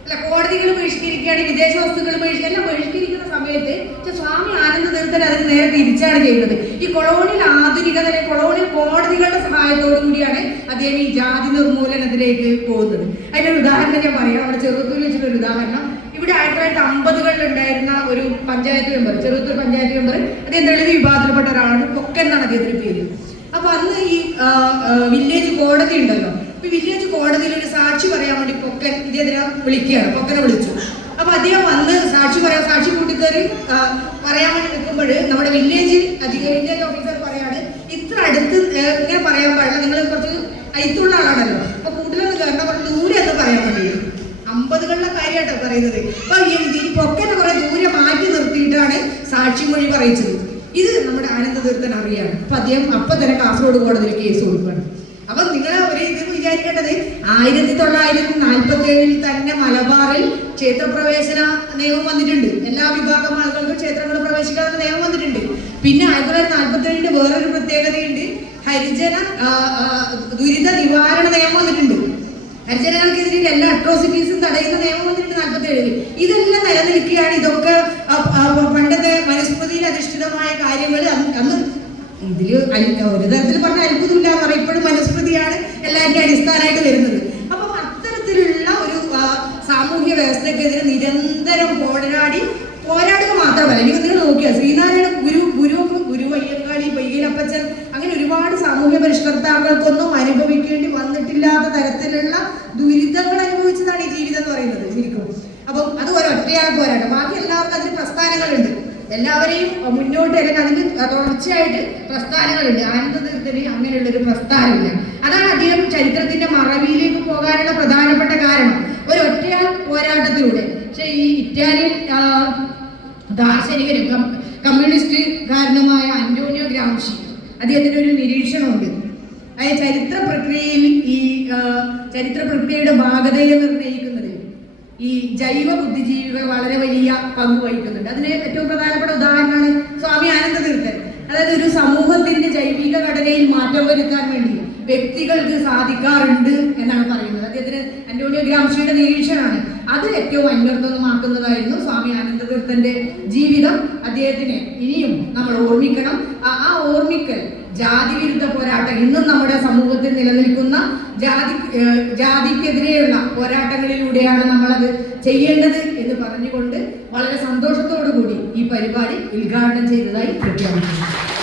അല്ല, കോടതികൾ ബഹിഷ്കരിക്കുകയാണ്, വിദേശ വസ്തുക്കൾ എല്ലാം ബഹിഷ്കരിക്കുന്ന സമയത്ത് സ്വാമി ആനന്ദതീർത്ഥൻ അതിന് നേരെ തിരിച്ചാണ് ചെയ്യുന്നത്. ഈ കൊളോണിയൽ ആധുനികതയിലെ കൊളോണിയൽ കോടതികളുടെ സഹായത്തോടു കൂടിയാണ് അദ്ദേഹം ഈ ജാതി നിർമൂലനത്തിലേക്ക് പോകുന്നത്. അതിനൊരു ഉദാഹരണം ഞാൻ പറയാം. അവിടെ ചെറുത്തൂരിൽ വെച്ചിട്ടൊരു ഉദാഹരണം. ഇവിടെ 1950-കളിൽ ഉണ്ടായിരുന്ന ഒരു പഞ്ചായത്ത് മെമ്പർ, ചെറുത്തൂർ പഞ്ചായത്ത് മെമ്പർ, അദ്ദേഹം ദളിത് വിഭാഗത്തിൽപ്പെട്ട ഒരാളാണ്, പൊക്കൻ എന്നാണ് അദ്ദേഹത്തിന്റെ പേര്. അപ്പൊ അന്ന് ഈ വില്ലേജ് കോടതി ഉണ്ടല്ലോ, ഈ വില്ലേജ് കോടതിയിൽ ഒരു സാക്ഷി പറയാൻ വേണ്ടി പൊക്കൻ ഇദ്ദേഹത്തിനെ വിളിക്കുകയാണ്, പൊക്കനെ വിളിച്ചു. അപ്പൊ അദ്ദേഹം വന്ന് സാക്ഷി കൂട്ടിക്കയറി പറയാൻ വേണ്ടി നിൽക്കുമ്പോൾ നമ്മുടെ വില്ലേജ് ഓഫീസർ പറയാണ്, ഇത്ര അടുത്ത് ഇങ്ങനെ പറയാൻ പാടില്ല, നിങ്ങൾ കുറച്ച് അയത്തുള്ള ആളാണല്ലോ, അപ്പൊ കൂടുതലൊന്നും കേട്ടോ, കുറച്ച് ദൂരെ എന്ന് പറയാൻ വേണ്ടിയിട്ട്. 50-കളിലെ കാര്യമായിട്ടാണ് പറയുന്നത്. അപ്പൊ ഈ പൊക്കനെ കുറെ ദൂരെ മാറ്റി നിർത്തിയിട്ടാണ് സാക്ഷിമൊഴി പറയിച്ചത്. ഇത് നമ്മുടെ ആനന്ദതീർത്ഥൻ അറിയാണ്. അപ്പൊ അദ്ദേഹം അപ്പൊ തന്നെ കാസർഗോഡ് കോടതിയിൽ കേസ് കൊടുക്കുകയാണ്. അപ്പൊ നിങ്ങൾ ഒരു ഇത് വിചാരിക്കേണ്ടത് 1947 തന്നെ മലബാറിൽ ക്ഷേത്രപ്രവേശന നിയമം വന്നിട്ടുണ്ട്. എല്ലാ വിഭാഗം ആളുകൾക്കും ക്ഷേത്രങ്ങളിൽ പ്രവേശിക്കാനുള്ള നിയമം വന്നിട്ടുണ്ട്. പിന്നെ 1947 വേറൊരു പ്രത്യേകതയുണ്ട്, ഹരിജന ദുരിത നിവാരണ നിയമം വന്നിട്ടുണ്ട്. ഹരിജനങ്ങൾക്കെതിരെ എല്ലാ അട്രോസിറ്റീസും തടയുന്ന നിയമം വന്നിട്ടുണ്ട് 47. ഇതെല്ലാം നിലനിൽക്കുകയാണ്. ഇതൊക്കെ പണ്ടത്തെ മനുസ്മൃതിയിൽ അധിഷ്ഠിതമായ കാര്യങ്ങൾ അന്ന് ഇതില് ഒരു തരത്തിൽ പറഞ്ഞ അത്ഭുതമില്ല എന്ന് പറയും. ഇപ്പോഴും മനുസ്മൃതിയാണ് എല്ലാവരുടെ അടിസ്ഥാനമായിട്ട് വരുന്നത്. അപ്പം അത്തരത്തിലുള്ള ഒരു സാമൂഹ്യ വ്യവസ്ഥക്കെതിരെ നിരന്തരം പോരാടുക മാത്രമല്ല, എനിക്ക് നിങ്ങൾ നോക്കിയാൽ ശ്രീനാരായണ ഗുരു അയ്യങ്കാളി, വൈകലപ്പച്ചൻ, അങ്ങനെ ഒരുപാട് സാമൂഹ്യ പരിഷ്കർത്താക്കൾക്കൊന്നും അനുഭവിക്കേണ്ടി വന്നിട്ടില്ലാത്ത തരത്തിലുള്ള ദുരിതങ്ങൾ അനുഭവിച്ചതാണ് ഈ ജീവിതം എന്ന് പറയുന്നത് ശരിക്കും. അപ്പം അത് ഒരൊറ്റയാൾ പോരാട്ടം. ബാക്കി എല്ലാവർക്കും അതിന് പ്രസ്ഥാനങ്ങളുണ്ട്, എല്ലാവരെയും മുന്നോട്ട് അല്ലെങ്കിൽ അതിന് തുടർച്ചയായിട്ട് പ്രസ്ഥാനങ്ങളുണ്ട്. ആനന്ദതീർത്ഥന് അങ്ങനെയുള്ളൊരു പ്രസ്ഥാനമില്ല. അതാണ് അദ്ദേഹം ചരിത്രത്തിന്റെ മറവിയിലേക്ക് പോകാനുള്ള പ്രധാനപ്പെട്ട കാരണം, ഒരൊറ്റയാൾ പോരാട്ടത്തിലൂടെ. പക്ഷെ ഈ ഇറ്റാലിയൻ ദാർശനികനും കമ്മ്യൂണിസ്റ്റുകാരനുമായ അന്റോണിയോ ഗ്രാംഷി, അദ്ദേഹത്തിന്റെ ഒരു നിരീക്ഷണമുണ്ട്. അതായത് ചരിത്ര പ്രക്രിയയുടെ ഭാഗതയെ നിർണ്ണയിക്കുന്നത് ഈ ജൈവ ബുദ്ധിജീവികൾ വളരെ വലിയ പങ്ക് വഹിക്കുന്നുണ്ട്. അതിന് ഏറ്റവും പ്രധാനപ്പെട്ട ഉദാഹരണമാണ് സ്വാമി ആനന്ദതീർത്ഥൻ. അതായത് ഒരു സമൂഹത്തിന്റെ ജൈവിക ഘടനയിൽ മാറ്റം വരുത്താൻ വേണ്ടി വ്യക്തികൾക്ക് സാധിക്കാറുണ്ട് എന്നാണ് പറയുന്നത്. അദ്ദേഹത്തിന് അന്റോണിയോ ഗ്രാംഷിയുടെ നിരീക്ഷണമാണ്. അത് ഏറ്റവും അന്വർത്ഥമാക്കുന്നതായിരുന്നു സ്വാമി ആനന്ദതീർത്ഥന്റെ ജീവിതം. അദ്ദേഹത്തിനെ ഇനിയും നമ്മൾ ഓർമ്മിക്കണം. ആ ഓർമ്മിക്കൽ ജാതി വിരുദ്ധ പോരാട്ടം ഇന്നും നമ്മുടെ സമൂഹത്തിൽ നിലനിൽക്കുന്ന ജാതിക്കെതിരെയുള്ള പോരാട്ടങ്ങളിലൂടെയാണ് നമ്മളത് ചെയ്യേണ്ടത് എന്ന് പറഞ്ഞുകൊണ്ട് വളരെ സന്തോഷത്തോടു കൂടി ഈ പരിപാടി ഉദ്ഘാടനം ചെയ്തതായി പ്രഖ്യാപിക്കുന്നു.